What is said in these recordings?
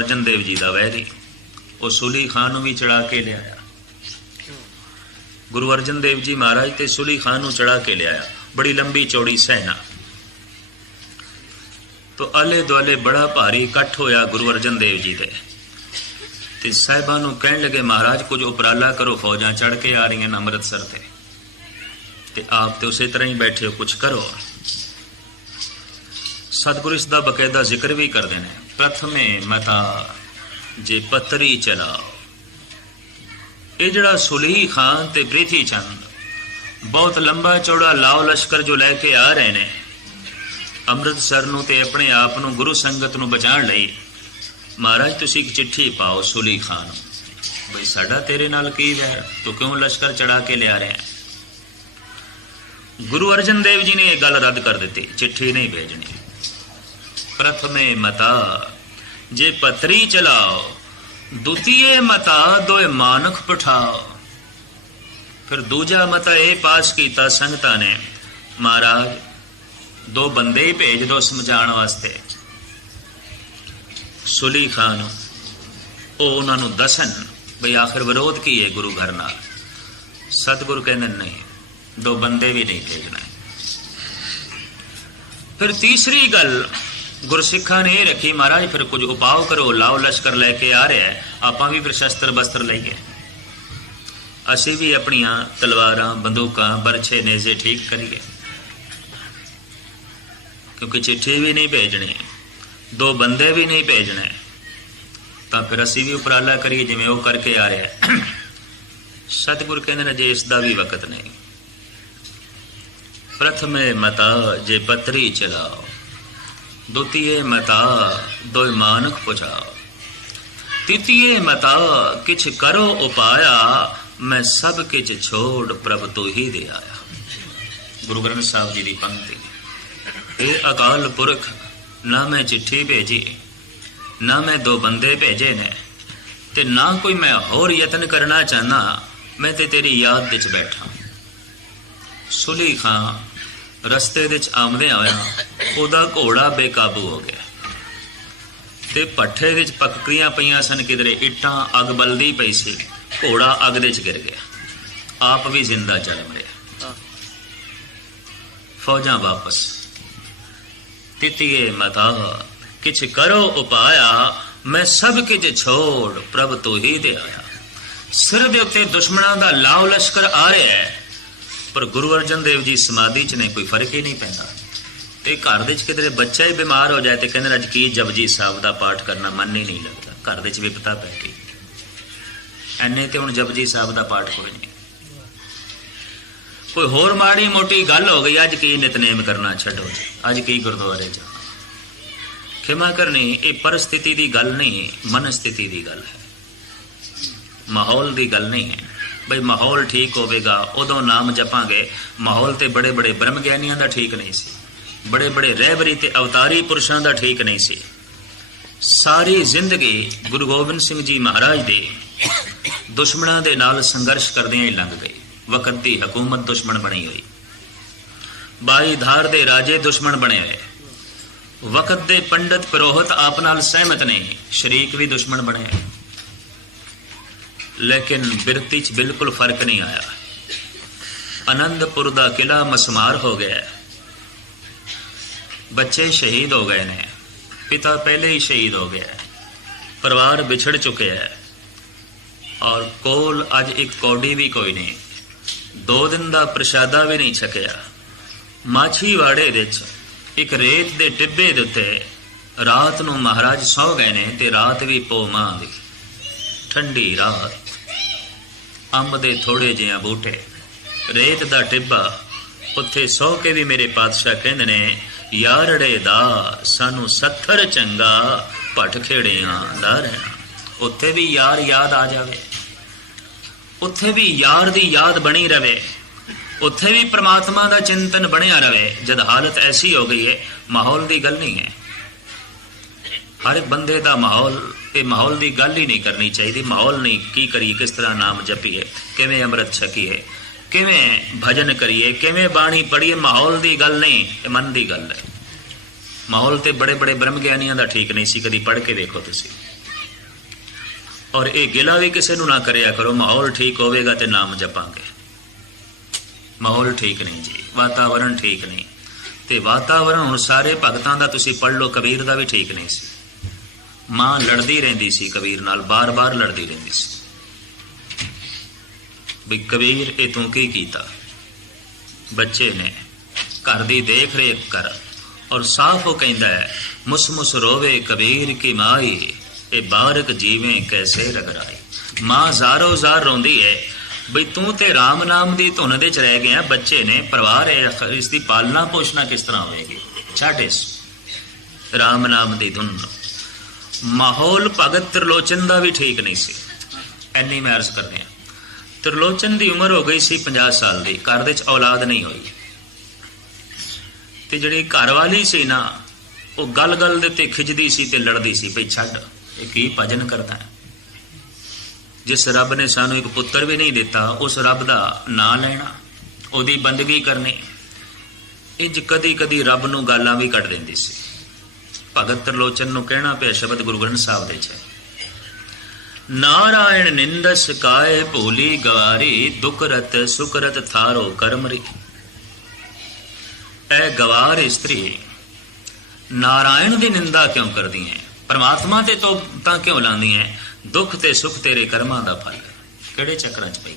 अर्जन देव जी का वैरी वो सुली खान भी चढ़ा के लिया। गुरु अर्जन देव जी महाराज ते सुली खान चढ़ा के लिया। बड़ी लंबी चौड़ी सहना तो आले दुआले बड़ा भारी इकट्ठ होया गुरु अर्जन देव जी दे साहिबां नूं कहण लगे महाराज कुछ उपराला करो, फौजां चढ़ के आ रही अमृतसर ते आप तो उस तरह ही बैठे हो, कुछ करो। सतगुरु इसका बकायदा जिक्र भी करते हैं। प्रथमे मता जे पतरी चलाओ। ये जड़ा सुली खान ते प्रीति चंद बहुत लंबा चौड़ा लाओ लश्कर जो लैके आ रहे ने अमृतसर नूं ते अपने आप नूं गुरु संगत नूं बचाण लई महाराज तुसीं एक चिट्ठी पाओ सुली खान बई साडा तेरे नाल की वैर, तू क्यों लश्कर चढ़ा के लिया रहे हैं। गुरु अर्जन देव जी ने यह गल रद्द कर दी, चिट्ठी नहीं भेजनी। प्रथमे मता जे पतरी चलाओ, द्वितीय मता दोए मानक पठाओ। फिर दूजा मता यह पास किया संगतां ने महाराज दो बंदे ही भेज दो समझाने वास्ते। सुली खान उन्होंने दसन बई आखिर विरोध की है गुरु घर नाल। सतगुरु कहने नहीं, दो बंदे भी नहीं भेजना। फिर तीसरी गल गुरसिखा ने यह रखी महाराज फिर कुछ उपाव करो, लाओ लश्कर लैके आ रहा है, आप भी फिर शस्त्र बस्त्र लईए, असी भी अपनिया तलवार बंदूक बरछे नेजे ठीक करिए, क्योंकि चिट्ठी भी नहीं भेजनी, दो बंदे भी नहीं भेजने, तो फिर असी भी उपराला करिए जिवें वो करके आ रहा है। सतगुरु कहते जे इसका भी वक्त नहीं। प्रथमे मता जे पतरी चलाओ, द्वितीय मता दो मानक पुछाओ, तृतीय मता किछ करो उपाया, मैं सब किछ छोड़ प्रभु तो ही दे आया। गुरु ग्रंथ साहब जी की पंक्ति। हे अकाल पुरख, ना मैं चिट्ठी भेजी, ना मैं दो बंदे भेजे ने, ते ना कोई मैं होर यतन करना चाहना, मैं ते तेरी याद विच बैठा। सुली खां रस्ते विच आमदे आया ओदा घोड़ा बेकाबू हो गया ते भट्ठे विच पकड़ियां पईयां सन, किधरे इट्टां अग बलदी पई सी, घोड़ा अग दे च गिर गया, आप भी जिंदा चल मरिया। फौजां वापस। तृतीय मता किछ करो उपाया, मैं सब किछ छोड़ प्रभ तो ही दे आया। सिर दे उत्ते दुश्मनां दा लाओ लश्कर आ रहा है, पर गुरु अर्जन देव जी समाधि च ने कोई फर्क ही नहीं पैंदा। ते घर दे किधरे बच्चा ही बीमार हो जाए तो कहते अज की जपजी साहब का पाठ करना मन ही नहीं लगता। घर दे विपता पै गई, एने तो हुण जपजी साहब का पाठ कोई नहीं। कोई होर माड़ी मोटी गल हो गई, अज की नितनेम करना छड्डो, अज की गुरुद्वारे जाना। खिमा करनी ये परिस्थिति की गल नहीं, मन स्थिति की गल है, माहौल की गल नहीं है। बई माहौल ठीक होगा उदों नाम जपांगे। माहौल तो बड़े बड़े ब्रह्म ज्ञानियों का ठीक नहीं सी, बड़े बड़े रहबरी ते अवतारी पुरुषों का ठीक नहीं सी। सारी जिंदगी गुरु गोबिंद सिंह जी महाराज दे दुश्मनों के नाल संघर्ष करदियां ही लंघ गई। वक्त की हुकूमत दुश्मन बनी हुई, बाई धार दे राजे दुश्मन बने हुए, वक्त दे पंडित पुरोहित आप नाल सहमत नहीं, शरीक भी दुश्मन बने, लेकिन बिरती च बिल्कुल फर्क नहीं आया। आनंदपुर का किला मसमार हो गया, बच्चे शहीद हो गए ने, पिता पहले ही शहीद हो गया, परिवार बिछड़ चुके हैं, और कोल अज एक कौड़ी भी कोई नहीं, 2 दिन का प्रशादा भी नहीं छकिया। माछीवाड़े विच एक रेत के टिब्बे दे उत्ते रात नूं महाराज सौ गए ने, ते रात भी पो मां दी ठंडी रात, अंब दे थोड़े जिहा बूटे, रेत दा टिब्बा, उत्थे सौ के भी मेरे पातशाह कहंदे ने यारड़े दा सानू 70 चंगा भट खेड़ियां दा रहना। उत्थे भी यार याद आ जावे, उत्थे भी यार दी याद बनी रवे, उत्थे भी परमात्मा दा चिंतन बनिया रवे। जद हालत ऐसी हो गई है, माहौल दी गल नहीं है, हर एक बंदे दा माहौल, ये माहौल की गल ही नहीं करनी चाहिए। माहौल नहीं की करिए, किस तरह नाम जपीए, किवें अमृत छकीए, किवें भजन करिए, किवें बाणी पढ़िए, माहौल की गल नहीं, ये मन की गल है। माहौल तो बड़े बड़े ब्रह्म ज्ञानियों का ठीक नहीं सी, कभी पढ़ के देखो तुसी। ਔਰ ਇਹ ਗਿਲਾ ਵੀ ਕਿਸੇ ਨੂੰ ਨਾ ਕਰਿਆ ਕਰੋ। ਮਾਹੌਲ ਠੀਕ ਹੋਵੇਗਾ ਤੇ ਨਾਮ ਜਪਾਂਗੇ। ਮਾਹੌਲ ਠੀਕ ਨਹੀਂ ਜੀ, ਵਾਤਾਵਰਣ ਠੀਕ ਨਹੀਂ। ਤੇ ਵਾਤਾਵਰਣ ਹੁਣ ਸਾਰੇ ਭਗਤਾਂ ਦਾ ਤੁਸੀਂ ਪੜ੍ਹ ਲਓ, ਕਬੀਰ ਦਾ ਵੀ ਠੀਕ ਨਹੀਂ ਸੀ। ਮਾਂ ਲੜਦੀ ਰਹਿੰਦੀ ਸੀ ਕਬੀਰ ਨਾਲ, ਬਾਰ-ਬਾਰ ਲੜਦੀ ਰਹਿੰਦੀ ਸੀ ਵੀ ਕਬੀਰ ਇਹ ਤੂੰ ਕੀ ਕੀਤਾ। ਬੱਚੇ ਨੇ, ਘਰ ਦੀ ਦੇਖ ਰੇਖ ਕਰ। ਔਰ ਸਾਫ਼ ਉਹ ਕਹਿੰਦਾ ਹੈ, ਮੁਸ ਮੁਸ ਰੋਵੇ ਕਬੀਰ ਕੀ ਮਾਈ, ਇਹ ਬਾਰਕ ਜੀਵੇਂ ਕੈਸੇ ਰਗੜਾਈ। ਮਾਂ ਜ਼ਾਰੋ ਜ਼ਾਰ ਰੋਂਦੀ ਹੈ ਬਈ ਤੂੰ ਤੇ ਰਾਮ ਨਾਮ ਦੀ ਧੁਨ ਦੇ ਚ ਰਹਿ ਗਿਆ। ਬੱਚੇ ਨੇ, ਪਰਿਵਾਰ ਹੈ, ਇਸ ਦੀ ਪਾਲਣਾ ਪੋਸ਼ਣਾ ਕਿਸ ਤਰ੍ਹਾਂ ਹੋਵੇਗੀ। ਛੱਡ ਇਸ ਰਾਮ ਨਾਮ ਦੀ ਧੁਨ। ਮਾਹੌਲ ਭਗਤ ਤ੍ਰਿਲੋਚਨ ਦਾ ਵੀ ਠੀਕ ਨਹੀਂ ਸੀ। ਐਨੀ ਮੈਂ ਅਰਜ਼ ਕਰਦੇ ਹਾਂ, ਤ੍ਰਿਲੋਚਨ ਦੀ ਉਮਰ ਹੋ ਗਈ ਸੀ 50 ਸਾਲ ਦੀ, ਘਰ ਦੇ ਚ ਔਲਾਦ ਨਹੀਂ ਹੋਈ। ਤੇ ਜਿਹੜੀ ਘਰ ਵਾਲੀ ਸੀ ਨਾ, ਉਹ ਗੱਲ ਗੱਲ ਦੇ ਉੱਤੇ ਖਿੱਚਦੀ ਸੀ ਤੇ ਲੜਦੀ ਸੀ ਭਈ ਛੱਡ, ਇਹ ਕੀ ਭਜਨ ਕਰਦਾ ਹੈ। ਜਿਸ ਰੱਬ ਨੇ ਸਾਨੂੰ ਇੱਕ ਪੁੱਤਰ ਵੀ ਨਹੀਂ ਦਿੱਤਾ, ਉਸ ਰੱਬ ਦਾ ਨਾਂ ਲੈਣਾ, ਉਹਦੀ ਬੰਦਗੀ ਕਰਨੀ, ਇੰਜ ਕਦੀ ਕਦੀ ਰੱਬ ਨੂੰ ਗਾਲਾਂ ਵੀ ਕੱਢ ਦਿੰਦੀ ਸੀ। ਭਗਤ ਤ੍ਰਿਲੋਚਨ ਨੂੰ ਕਹਿਣਾ ਪਿਆ ਸ਼ਬਦ ਗੁਰੂ ਗ੍ਰੰਥ ਸਾਹਿਬ ਦੇ ਚ, ਨਾਰਾਇਣ ਨਿੰਦਸ ਕਾਏ ਭੋਲੀ ਗਵਾਰੀ, ਦੁਖ ਰਤ ਸੁਖ ਰਤ ਥਾਰੋ ਕਰਮਰੀ। ਇਹ ਗਵਾਰ ਇਸਤਰੀ ਨਾਰਾਇਣ ਦੀ ਨਿੰਦਾ ਕਿਉਂ ਕਰਦੀ ਹੈ, ਪਰਮਾਤਮਾ ਤੇ ਤਾਂ ਕਿਉਂ ਲਾਉਂਦੀ ਹੈ। ਦੁੱਖ ਤੇ ਸੁਖ ਤੇਰੇ ਕਰਮਾਂ ਦਾ ਫਲ, ਕਿਹੜੇ ਚੱਕਰਾਂ ਚ ਪਈ।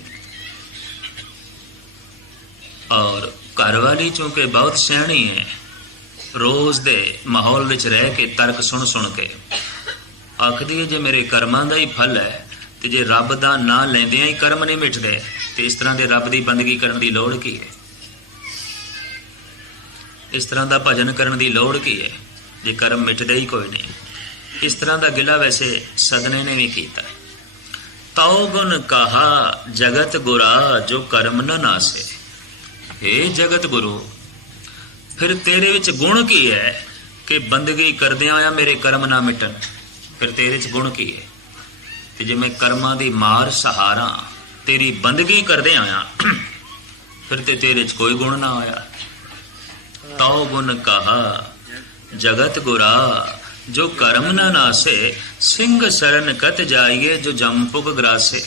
ਔਰ ਘਰ ਵਾਲੀ ਚੂੰਕਿ ਬਹੁਤ ਸਿਆਣੀ ਹੈ, ਰੋਜ਼ ਦੇ ਮਾਹੌਲ ਵਿੱਚ ਰਹਿ ਕੇ ਤਰਕ ਸੁਣ ਸੁਣ ਕੇ ਆਖਦੀ ਹੈ ਜੇ ਮੇਰੇ ਕਰਮਾਂ ਦਾ ਹੀ ਫਲ ਹੈ ਤੇ ਜੇ ਰੱਬ ਦਾ ਨਾਂ ਲੈਂਦਿਆਂ ਹੀ ਕਰਮ ਨਹੀਂ ਮਿਟਦੇ ਤੇ ਇਸ ਤਰ੍ਹਾਂ ਦੇ ਰੱਬ ਦੀ ਬੰਦਗੀ ਕਰਨ ਦੀ ਲੋੜ ਕੀ ਹੈ। ਇਸ ਤਰ੍ਹਾਂ ਦਾ ਭਜਨ ਕਰਨ ਦੀ ਲੋੜ ਕੀ ਹੈ ਜੇ ਕਰਮ ਮਿਟਦੇ ਹੀ ਕੋਈ ਨਹੀਂ। ਇਸ ਤਰ੍ਹਾਂ ਦਾ ਗਿਲਾ ਵੈਸੇ ਸਦਨੇ ਨੇ ਵੀ ਕੀਤਾ। ਤਉ ਗੁਣ ਕਹਾ ਜਗਤ ਗੁਰਾ, ਜੋ ਕਰਮ ਨ ਨਾਸੇ। ਹੇ ਜਗਤ ਗੁਰੂ, ਫਿਰ ਤੇਰੇ ਵਿੱਚ ਗੁਣ ਕੀ ਹੈ ਕਿ ਬੰਦਗੀ ਕਰਦਿਆਂ ਆ ਮੇਰੇ ਕਰਮ ਨਾ ਮਿਟਣ। ਫਿਰ ਤੇਰੇ 'ਚ ਗੁਣ ਕੀ ਹੈ? ਤੇ ਜੇ ਮੈਂ ਕਰਮਾਂ ਦੀ ਮਾਰ ਸਹਾਰਾ ਤੇਰੀ ਬੰਦਗੀ ਕਰਦੇ ਆਇਆ, ਫਿਰ ਤੇ ਤੇਰੇ 'ਚ ਕੋਈ ਗੁਣ ਨਾ ਆਇਆ। ਤਉ ਗੁਣ ਕਹਾ ਜਗਤ ਗੁਰਾ, ਜੋ ਕਰਮ ਨਾ ਨਾਸੇ। ਸਿੰਘ ਸਰਨ ਕਤ ਜਾਈਏ, ਜੋ ਜਮ ਪੁਗ ਗਰਾਸੇ।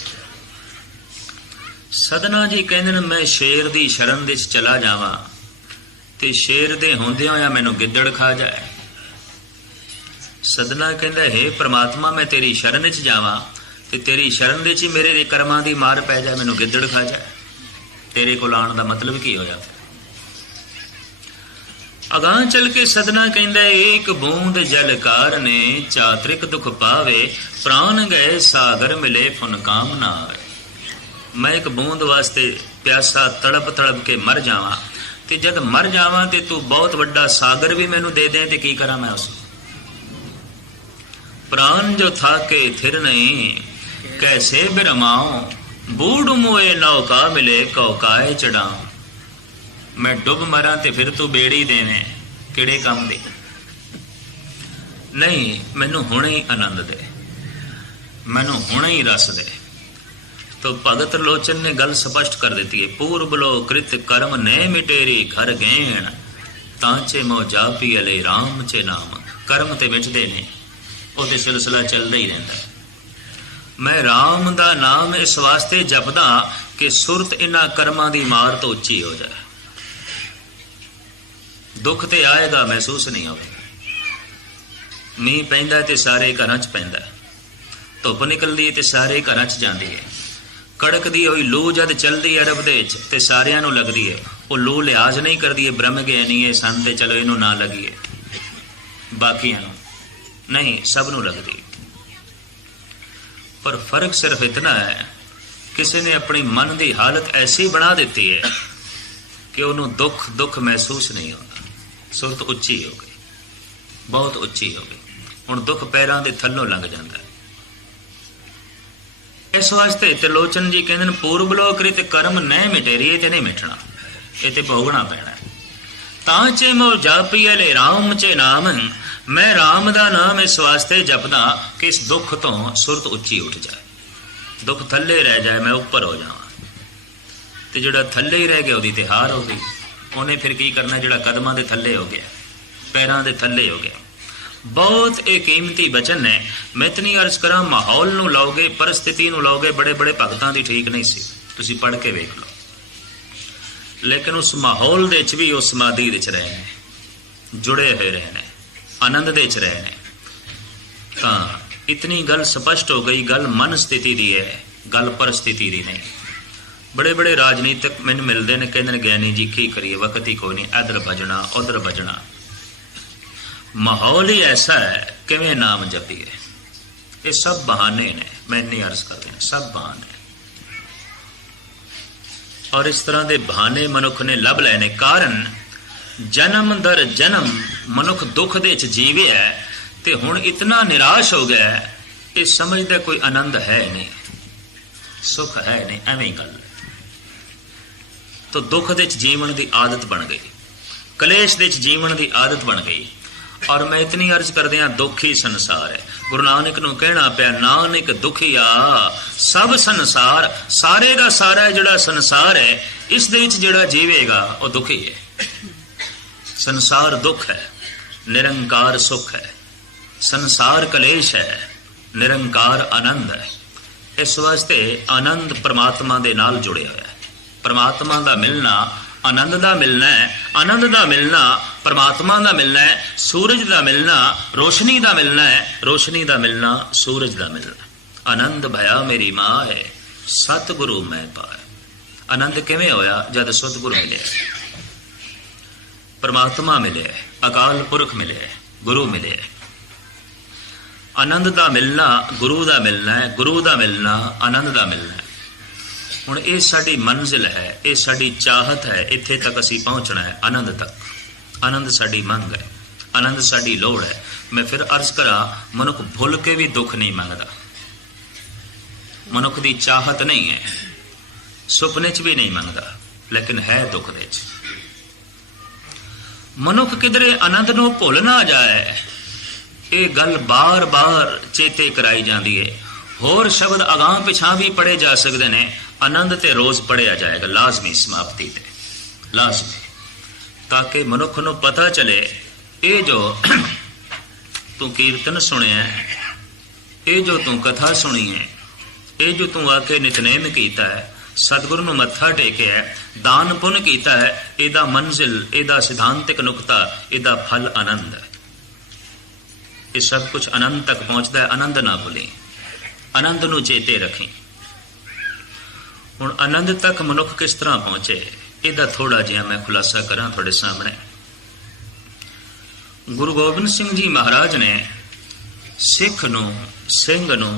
ਸਦਨਾ ਜੀ ਕਹਿੰਦੇ ਨੇ ਮੈਂ ਸ਼ੇਰ ਦੀ ਸ਼ਰਨ ਦੇ ਚ ਚਲਾ ਜਾਵਾਂ ਤੇ ਸ਼ੇਰ ਦੇ ਹੁੰਦਿਆਂ ਆ ਮੈਨੂੰ ਗਿੱਦੜ ਖਾ ਜਾਏ। ਸਦਨਾ ਕਹਿੰਦਾ ਹੈ ਪ੍ਰਮਾਤਮਾ ਮੈਂ ਤੇਰੀ ਸ਼ਰਨ ਚ ਜਾਵਾਂ ਤੇ ਤੇਰੀ ਸ਼ਰਨ ਦੇ ਚ ਹੀ ਮੇਰੇ ਕਰਮਾਂ ਦੀ ਮਾਰ ਪੈ ਜਾਏ, ਮੈਨੂੰ ਗਿੱਦੜ ਖਾ ਜਾਏ। ਤੇਰੇ ਕੋਲ ਆਉਣ ਦਾ ਮਤਲਬ ਕੀ ਹੋਇਆ? ਅਗਾਂਹ ਚਲ ਕੇ ਸਦਨਾ ਕਹਿੰਦਾ ਏਕ ਬੂੰਦ ਜਲ ਕਾਰਨੇ, ਚਾਤ੍ਰਿਕ ਦੁਖ ਪਾਵੇ, ਪ੍ਰਾਨ ਗਏ ਸਾਗਰ ਮਿਲੇ ਫੁਨ ਕਾਮ ਨਾ ਆਵੇ। ਮੈਂ ਇੱਕ ਬੂੰਦ ਵਾਸਤੇ ਪਿਆਸਾ ਤੜਪ ਤੜਪ ਕੇ ਮਰ ਜਾਵਾਂ ਤੇ ਜਦ ਮਰ ਜਾਵਾਂ ਤੇ ਤੂੰ ਬਹੁਤ ਵੱਡਾ ਸਾਗਰ ਵੀ ਮੈਨੂੰ ਦੇ ਦੇ ਤੇ ਕੀ ਕਰਾਂ ਮੈਂ ਉਸ। ਪ੍ਰਾਨ ਜੋ ਥਾਕੇ ਥਿਰ ਨਹੀਂ, ਕੈਸੇ ਬਿਰਮਾਓ, ਬੂੜ ਮੋਏ ਨੌਕਾ ਮਿਲੇ ਕੌਕਾਏ ਚੜਾਂ। ਮੈਂ ਡੁੱਬ ਮਰਾਂ ਤੇ ਫਿਰ ਤੂੰ ਬੇੜੀ ਦੇਵੇਂ, ਕਿਹੜੇ ਕੰਮ ਦੀ? ਨਹੀਂ, ਮੈਨੂੰ ਹੁਣੇ ਹੀ ਆਨੰਦ ਦੇ, ਮੈਨੂੰ ਹੁਣੇ ਹੀ ਰਸ ਦੇ। तो भगत लोचन ने गल स्पष्ट कर दी है। पूर्व लो कृत कर्म ने मिटेरी घर गैण, तांचे मो जापी अले राम चे नाम। कर्म ते मिटदे ने, वो ते सिलसिला चलदा ही रहिंदा। मैं राम दा नाम इस वास्ते जपदा कि सुरत इन्हां कर्मां दी मार तो उच्ची हो जाए। दुख ते आएगा, महसूस नहीं होगा। मींह पैंदा ते सारे घरां च पैंदा, धुप निकलदी ते सारे घरां च जांदी है। कड़कदी हुई लू जद चलदी अरब दे ते सारियां नूं लगदी है। वो लू लिहाज नहीं करदी है ब्रह्म ज्ञानी है सन ते चलो इनू ना लगी है, बाकियां नूं नहीं, सब नूं लगदी। पर फर्क सिर्फ इतना है, किसी ने अपनी मन की हालत ऐसी बना दी है कि उन्होंने दुख दुख महसूस नहीं होता। सुरत उच्ची हो गई, बहुत उच्ची हो गई। हुण दुख पैरां दे थल्लों लंघ जाता है। इस वास्ते त्रिलोचन जी कहते पूर्व लो कृत कर्म न मिटेरी, ये नहीं मिटना, ये ते भोगना पैना। तांचे मो जापी ले राम चे नाम, मैं राम दा नाम इस वास्ते जपदा कि इस दुख तो सुरत उच्ची उठ जाए, दुख थल्ले रह जाए, मैं उपर हो जावां। ते जिहड़ा थल्ले ही रह गया ओदी ते हार हो गई। उन्हें फिर की करना, जिहड़ा कदमां दे थल्ले हो गया, पैरां दे थल्ले हो गया। बहुत एक कीमती बचन है। मैं इतनी अर्ज करा, माहौल नूं लाओगे, परिस्थिति नूं लाओगे, बड़े बड़े भगतां दी ठीक नहीं सी, तुसीं पढ़ के वेख लो। लेकिन उस माहौल दे विच भी उस समाधि दे च रहे हैं, जुड़े हुए रहे हैं, आनंद दे च रहे हैं। तां इतनी गल स्पष्ट हो गई, गल मन स्थिति दी है, गल परिस्थिति दी नहीं। बड़े बड़े राजनीतिक मैनूं मिलते हैं, कहते हैं ज्ञानी जी की करिए, वक्त ही कोई नहीं, इधर भजना उधर भजना। माहौल ही ऐसा है, किवें नाम जपीए। ये सब बहाने ने, मैं नहीं अर्ज कर रहा, सब बहाने। और इस तरह के बहाने मनुख ने लभ लैने। कारण जन्म दर जन्म मनुख दुख दे च जीवे है, ते हुण इतना निराश हो गया है, ये समझदा कोई आनंद है नहीं, सुख है नहीं, एवें गल। तो दुख दे च जीवन की आदत बन गई, कलेश दे च जीवन की आदत बन गई। और मैं इतनी अर्ज कर दिया, दुख ही संसार है। गुरु नानक नूं कहना पिया, नानक दुखिया सब संसार। सारे का सारा जिहड़ा संसार है, इस दे विच जिहड़ा जीवेगा वो दुखी है। संसार दुख है, निरंकार सुख है। संसार कलेश है, निरंकार आनंद है। इस वास्ते आनंद परमात्मा दे नाल जुड़िया है। परमात्मा का मिलना आनंद का मिलना है, आनंद का मिलना परमात्मा का मिलना है। सूरज का मिलना रोशनी का मिलना है, रोशनी का मिलना सूरज का मिलना। आनंद भया मेरी माँ है, सतगुरु मैं पाए। आनंद किवें होया? जद सतगुरु मिले, परमात्मा मिले, अकाल पुरख मिले, गुरु मिले। आनंद का मिलना गुरु का मिलना है, गुरु का मिलना आनंद का मिलना है। हुण ये साडी मंजिल है, ये साडी चाहत है, इत्थे तक असीं पहुंचना है, आनंद तक। आनंद साडी मंग है, आनंद साडी लोड़ है। मैं फिर अर्ज करा, मनुख भुल के भी दुख नहीं मंगदा। मनुख की चाहत नहीं है, सुपने च भी नहीं मंगदा, लेकिन है दुख दे च। मनुख किधरे आनंद नूं भुल ना जाए, ये गल बार बार चेते कराई जाती है। होर शब्द अगां पिछां भी पढ़े जा सकते हैं, आनंद ते रोज पढ़िया जाएगा, लाजमी समाप्ति ते लाजमी, ताकि मनुख नूं पता चले ये जो तू कीर्तन सुनिया, ये जो तू कथा सुनी है, ये जो तू आके नितनेम कीता है, सतगुरु नूं मत्था टेकिया है, दान पुण्य कीता है, इहदा मंजिल, इहदा सिद्धांतिक नुकता, इहदा फल आनंद है। ये सब कुछ आनंद तक पहुंचता है। आनंद ना भुली, आनंद नूं चेते रखी। हुण आनंद तक मनुख किस तरह पहुंचे, इहदा थोड़ा जिहा मैं खुलासा करा थोड़े सामने। गुरु गोबिंद सिंह जी महाराज ने सिख नूं, सिंह नूं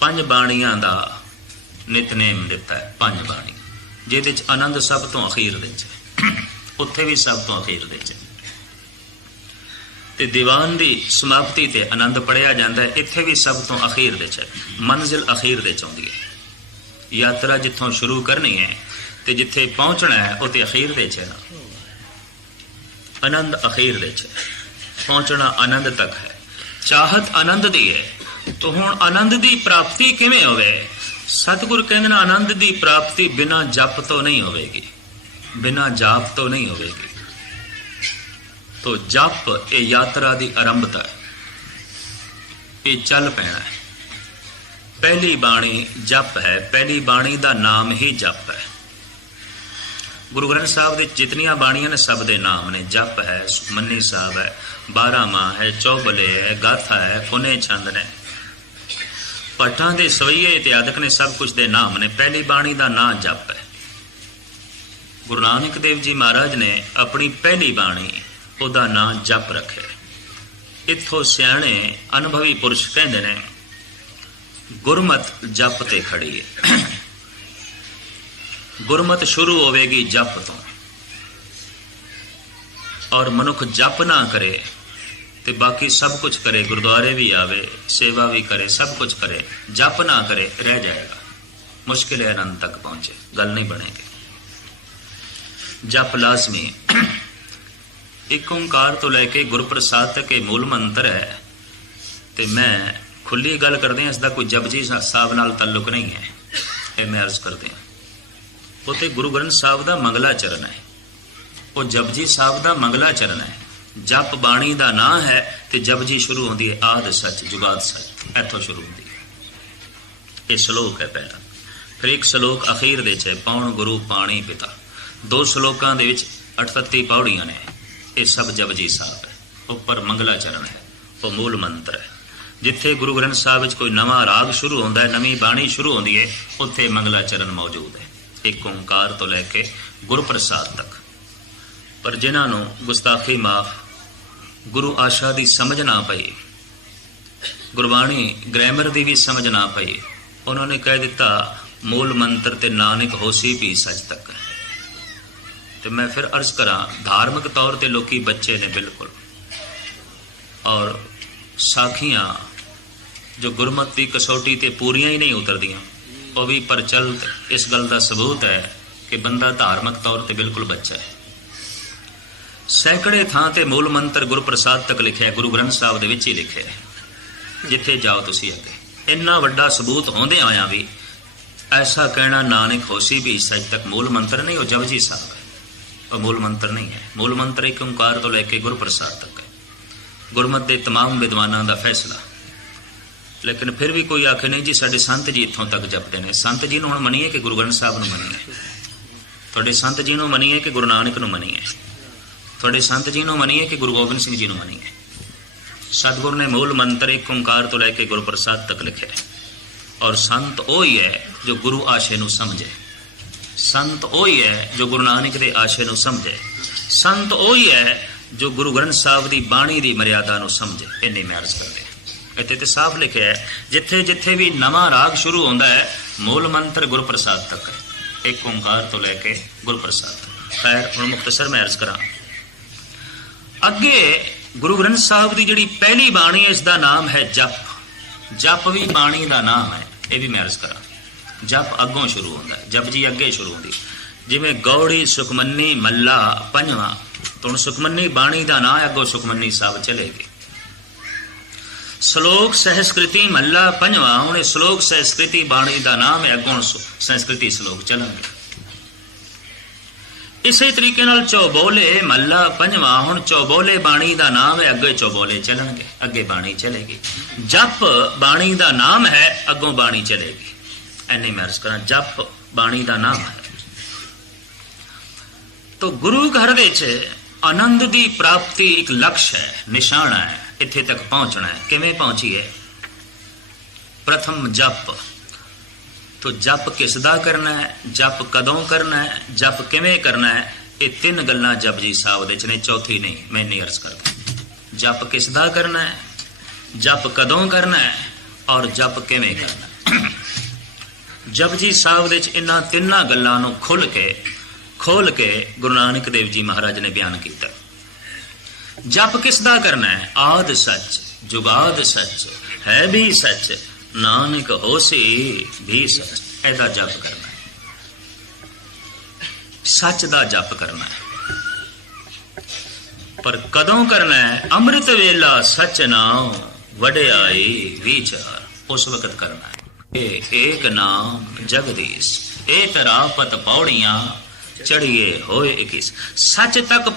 5 बाणियां दा नितनेम दिता है। 5 बाणी जिहदे च आनंद सब तो अखीर दे च, उत्थे भी सब तो अखीर दे च। ते दीवान दी समाप्ति ते आनंद पढ़िया जाता है, इत्थे भी सब तो अखीर दे च, मंजिल अखीर दे च आउंदी है। यात्रा जिथों शुरू करनी है ते जिथे पहुंचना है, वो तो अखीर दे च है ना। आनंद अखीर दे च, पहुंचना आनंद तक है, चाहत आनंद दी है। तो हुण आनंद दी प्राप्ति किवें होवे? सतगुरु कहंदे ने आनंद दी प्राप्ति बिना जप तो नहीं होवेगी, बिना जाप तो नहीं होवेगी। तो जप ये यात्रा दी आरंभता है, ये चल पैना है। पहली बाणी जप है, पहली बाणी का नाम ही जप है। गुरु ग्रंथ साहब दे जितनियां बाणियां ने सब दे नाम ने। जप है, सुखमनी साहब है, 12 माह है, चौबले है, गाथा है, पुने छंद ने, पटां दे सवैये इत्यादक ने, सब कुछ दे नाम ने। पहली बाणी का नाम जप है। गुरु नानक देव जी महाराज ने अपनी पहली बाणी ਉਹਦਾ ਨਾਂ जप रखे। इत्थों सियाणे अनुभवी पुरुष कहते ने गुरमत जप ते खड़ी है। गुरमत शुरू होवेगी जप तो, और मनुख जप ना करे तो बाकी सब कुछ करे, गुरुद्वारे भी आवे, सेवा भी करे, सब कुछ करे, जप ना करे रह जाएगा, मुश्किल है आनंद तक पहुंचे, गल नहीं बनेगी। जप लाजमी। एक ओंकार तो लैके गुरप्रसाद तक के मूल मंत्र है। तो मैं खुली गल करदे इसका कोई जपजी साहब नाल ताल्लुक नहीं है, ये मैं अर्ज करदे। वो तो गुरु ग्रंथ साहब का मंगला चरण है, वो जपजी साहब का मंगला चरण है। ਜਪ ਬਾਣੀ ਦਾ ਨਾਂ ਹੈ ਤੇ ਜਪਜੀ ਸ਼ੁਰੂ ਹੁੰਦੀ ਹੈ ਆਦਿ ਸੱਚ ਜੁਗਾਦ ਸੱਚ, ਇੱਥੋਂ ਸ਼ੁਰੂ ਹੁੰਦੀ ਹੈ। ਇਹ ਸ਼ਲੋਕ ਹੈ ਪਹਿਲਾ। ਫਿਰ ਇੱਕ ਸ਼ਲੋਕ ਅਖੀਰ ਦੇ 'ਚ ਹੈ ਪੌਣ ਗੁਰੂ ਪਾਣੀ ਪਿਤਾ। 2 ਸ਼ਲੋਕਾਂ ਦੇ ਵਿੱਚ 38 ਪੌੜੀਆਂ ਨੇ। ਇਹ ਸਭ ਜਪਜੀ ਸਾਹਿਬ ਹੈ। ਉੱਪਰ ਮੰਗਲਾਚਰਨ ਹੈ, ਉਹ ਮੂਲ ਮੰਤਰ ਹੈ। ਜਿੱਥੇ ਗੁਰੂ ਗ੍ਰੰਥ ਸਾਹਿਬ ਵਿੱਚ ਕੋਈ ਨਵਾਂ ਰਾਗ ਸ਼ੁਰੂ ਹੁੰਦਾ ਹੈ, ਨਵੀਂ ਬਾਣੀ ਸ਼ੁਰੂ ਹੁੰਦੀ ਹੈ, ਉੱਥੇ ਮੰਗਲਾਚਰਨ ਮੌਜੂਦ ਹੈ, ਇੱਕ ਓਂਕਾਰ ਤੋਂ ਲੈ ਕੇ ਗੁਰਪ੍ਰਸਾਦ ਤੱਕ। ਪਰ ਜਿਨ੍ਹਾਂ ਨੂੰ ਗੁਸਤਾਖੀ ਮਾਫ, ਗੁਰੂ ਆਸ਼ਾ ਦੀ ਸਮਝ ਨਾ ਪਈ, ਗੁਰਬਾਣੀ ਗ੍ਰੈਮਰ ਦੀ ਵੀ ਸਮਝ ਨਾ ਪਈ, ਉਹਨਾਂ ਨੇ ਕਹਿ ਦਿੱਤਾ ਮੂਲ ਮੰਤਰ ਤੇ ਨਾਨਕ ਹੋਸੀ ਵੀ ਸੱਚ ਤੱਕ। ਤੇ ਮੈਂ ਫਿਰ ਅਰਜ਼ ਕਰਾਂ, ਧਾਰਮਿਕ ਤੌਰ ਤੇ ਲੋਕੀ ਬੱਚੇ ਨੇ ਬਿਲਕੁਲ, ਔਰ ਸਾਖੀਆਂ ਜੋ ਗੁਰਮਤਿ ਦੀ ਕਸੌਟੀ ਤੇ ਪੂਰੀਆਂ ਹੀ ਨਹੀਂ ਉਤਰਦੀਆਂ, ਉਹ ਵੀ ਪ੍ਰਚਲਿਤ ਇਸ ਗੱਲ ਦਾ ਸਬੂਤ ਹੈ ਕਿ ਬੰਦਾ ਧਾਰਮਿਕ ਤੌਰ ਤੇ ਬਿਲਕੁਲ ਬੱਚਾ ਹੈ। ਸੈਂਕੜੇ ਥਾਂ ਤੇ ਮੂਲ ਮੰਤਰ ਗੁਰਪ੍ਰਸਾਦ ਤੱਕ ਲਿਖਿਆ, ਗੁਰੂ ਗ੍ਰੰਥ ਸਾਹਿਬ ਦੇ ਵਿੱਚ ਹੀ ਲਿਖਿਆ ਹੈ। ਜਿੱਥੇ ਜਾਓ ਤੁਸੀਂ ਅੱਗੇ। ਇੰਨਾ ਵੱਡਾ ਸਬੂਤ ਹੁੰਦੇ ਆਇਆ ਵੀ ਐਸਾ ਕਹਿਣਾ ਨਾਨਕ ਹੋਸੀ ਵੀ ਸੱਚ ਤੱਕ ਮੂਲ ਮੰਤਰ ਨਹੀਂ, ਉਹ ਜਪਜੀ ਸਾਹਿਬ ਹੈ, ਉਹ ਮੂਲ ਮੰਤਰ ਨਹੀਂ ਹੈ। ਮੂਲ ਮੰਤਰ ਇੱਕ ਓਂਕਾਰ ਤੋਂ ਲੈ ਕੇ ਗੁਰਪ੍ਰਸਾਦ ਤੱਕ ਹੈ, ਗੁਰਮਤਿ ਦੇ तमाम ਵਿਦਵਾਨਾਂ ਦਾ ਫੈਸਲਾ। ਲੇਕਿਨ ਫਿਰ ਵੀ ਕੋਈ ਆਖੇ ਨਹੀਂ ਜੀ ਸਾਡੇ ਸੰਤ ਜੀ ਇੱਥੋਂ ਤੱਕ ਜਪਦੇ ਨੇ। ਸੰਤ ਜੀ ਨੂੰ ਹੁਣ ਮੰਨੀਏ ਕਿ ਗੁਰੂ ਗ੍ਰੰਥ ਸਾਹਿਬ ਨੂੰ ਮੰਨੀਏ? ਤੁਹਾਡੇ ਸੰਤ ਜੀ ਨੂੰ ਮੰਨੀਏ ਕਿ ਗੁਰੂ ਨਾਨਕ ਨੂੰ ਮੰਨੀਏ? ਤੁਹਾਡੇ ਸੰਤ ਜੀ ਨੂੰ ਮੰਨੀਏ ਕਿ ਗੁਰੂ ਗੋਬਿੰਦ ਸਿੰਘ ਜੀ ਨੂੰ ਮੰਨੀਏ? ਸਤਿਗੁਰੂ ਨੇ ਮੂਲ ਮੰਤਰ ਇੱਕ ਓਂਕਾਰ ਤੋਂ ਲੈ ਕੇ ਗੁਰਪ੍ਰਸਾਦ ਤੱਕ ਲਿਖਿਆ ਹੈ। ਔਰ ਸੰਤ ਉਹ ਹੀ ਹੈ ਜੋ ਗੁਰੂ ਆਸ਼ੇ ਨੂੰ ਸਮਝੇ। ਸੰਤ ਉਹ ਹੀ ਹੈ ਜੋ ਗੁਰੂ ਨਾਨਕ ਦੇ ਆਸ਼ੇ ਨੂੰ ਸਮਝੇ। ਸੰਤ ਉਹ ਹੀ ਹੈ ਜੋ ਗੁਰੂ ਗ੍ਰੰਥ ਸਾਹਿਬ ਦੀ ਬਾਣੀ ਦੀ ਮਰਿਆਦਾ ਨੂੰ ਸਮਝੇ। ਇੰਨੀ ਮੈਂ ਅਰਜ਼ ਕਰਦੇ। ਇੱਥੇ ਤੇ ਸਾਫ਼ ਲਿਖਿਆ ਹੈ, ਜਿੱਥੇ ਜਿੱਥੇ ਵੀ ਨਵਾਂ ਰਾਗ ਸ਼ੁਰੂ ਹੁੰਦਾ ਹੈ, ਮੂਲ ਮੰਤਰ ਗੁਰਪ੍ਰਸਾਦ ਤੱਕ ਹੈ, ਇੱਕ ਓਂਕਾਰ ਤੋਂ ਲੈ ਕੇ ਗੁਰਪ੍ਰਸਾਦ ਤੱਕ। ਖੈਰ ਹੁਣ ਮੁਖਤਸਰ ਮੈਂ ਅਰਜ਼ ਕਰਾਂ। ਅੱਗੇ ਗੁਰੂ ਗ੍ਰੰਥ ਸਾਹਿਬ ਦੀ ਜਿਹੜੀ ਪਹਿਲੀ ਬਾਣੀ ਹੈ, ਇਸ ਦਾ ਨਾਮ ਹੈ ਜਪ। ਜਪ ਵੀ ਬਾਣੀ ਦਾ ਨਾਮ ਹੈ, ਇਹ ਵੀ ਮੈਂ ਅਰਜ਼ ਕਰਾਂ। ਜਪ ਅੱਗੋਂ ਸ਼ੁਰੂ ਹੁੰਦਾ ਹੈ, ਜਪਜੀ ਅੱਗੇ ਸ਼ੁਰੂ ਹੁੰਦੀ। ਜਿਵੇਂ ਗੌੜੀ ਸੁਖਮਨੀ ਮੱਲਾ ਪੰਜਵਾਂ, ਹੁਣ ਸੁਖਮਨੀ ਬਾਣੀ ਦਾ ਨਾਂ ਹੈ, ਅੱਗੋਂ ਸੁਖਮਨੀ ਸਾਹਿਬ ਚਲੇਗੀ। ਸ਼ਲੋਕ ਸਹਿਸਕ੍ਰਿਤੀ ਮੱਲਾ ਪੰਜਵਾਂ, ਹੁਣ ਇਹ ਸ਼ਲੋਕ ਸਹਿਸਕ੍ਰਿਤੀ ਬਾਣੀ ਦਾ ਨਾਮ ਹੈ, ਅੱਗੋਂ ਸੰਸਕ੍ਰਿਤੀ ਸ਼ਲੋਕ ਚੱਲਣਗੇ। ਇਸੇ ਤਰੀਕੇ ਨਾਲ ਚੌਬੋਲੇ ਮੱਲਾ ਪੰਜਵਾਂ, ਹੁਣ ਚੌਬੋਲੇ ਬਾਣੀ ਦਾ ਨਾਮ ਹੈ, ਅੱਗੇ ਚੌਬੋਲੇ ਚੱਲਣਗੇ, ਅੱਗੇ ਬਾਣੀ ਚਲੇਗੀ। ਜਪ ਬਾਣੀ ਦਾ ਨਾਮ ਹੈ, ਅੱਗੋਂ ਬਾਣੀ ਚਲੇਗੀ। ਐਨੀ ਮੈਂ ਅਰਜ਼ ਕਰਾਂ, ਜਪ ਬਾਣੀ ਦਾ ਨਾਮ ਹੈ। ਤੋ ਗੁਰੂ ਘਰ ਵਿੱਚ ਆਨੰਦ ਦੀ ਪ੍ਰਾਪਤੀ ਇੱਕ ਲਕਸ਼ ਹੈ, ਨਿਸ਼ਾਨਾ ਹੈ। ਇੱਥੇ ਤੱਕ ਪਹੁੰਚਣਾ ਹੈ। ਕਿਵੇਂ ਪਹੁੰਚੀਏ? ਪ੍ਰਥਮ ਜਪ। ਤੋ ਜਪ ਕਿਸ ਦਾ ਕਰਨਾ ਹੈ, ਜਪ ਕਦੋਂ ਕਰਨਾ ਹੈ, ਜਪ ਕਿਵੇਂ ਕਰਨਾ ਹੈ, ਇਹ 3 ਗੱਲਾਂ ਜਪਜੀ ਸਾਹਿਬ ਦੇ ਚ ਨੇ, ਚੌਥੀ ਨਹੀਂ। ਮੈਂ ਨਹੀਂ ਅਰਜ਼ ਕਰਦਾ। ਜਪ ਕਿਸ ਦਾ ਕਰਨਾ ਹੈ, ਜਪ ਕਦੋਂ ਕਰਨਾ ਹੈ, ਔਰ ਜਪ ਕਿਵੇਂ ਕਰਨਾ ਹੈ। ਜਪਜੀ ਸਾਹਿਬ ਦੇ ਚ ਇਹਨਾਂ 3 ਗੱਲਾਂ ਨੂੰ ਖੋਲ ਕੇ ਗੁਰੂ ਨਾਨਕ ਦੇਵ ਜੀ ਮਹਾਰਾਜ ਨੇ ਬਿਆਨ ਕੀਤਾ। ਜਪ ਕਿਸ ਦਾ ਕਰਨਾ ਹੈ? ਆਦਿ ਸੱਚ ਜੁਗਾਦ ਸੱਚ ਹੈ ਵੀ ਸੱਚ, ਨਾਨਕ ਹੋਸੀ ਵੀ ਸੱਚ। ਇਹਦਾ ਜਪ ਕਰਨਾ ਹੈ, ਸੱਚ ਦਾ ਜਪ ਕਰਨਾ ਹੈ। ਪਰ ਕਦੋਂ ਕਰਨਾ ਹੈ? ਅੰਮ੍ਰਿਤ ਵੇਲਾ ਸੱਚ ਨਾਮ ਵਡਿਆਈ ਵਿਚਾਰ, ਉਸ ਵਕਤ ਕਰਨਾ ਹੈ। ਇਹ ਏਕ ਨਾਮ ਜਗਦੀਸ਼, ਇਹ ਤਰਾਪਤ ਪੌੜੀਆਂ ਚੜੀਏ ਹੋਏ 21। ਸੱਚ ਤੱਕ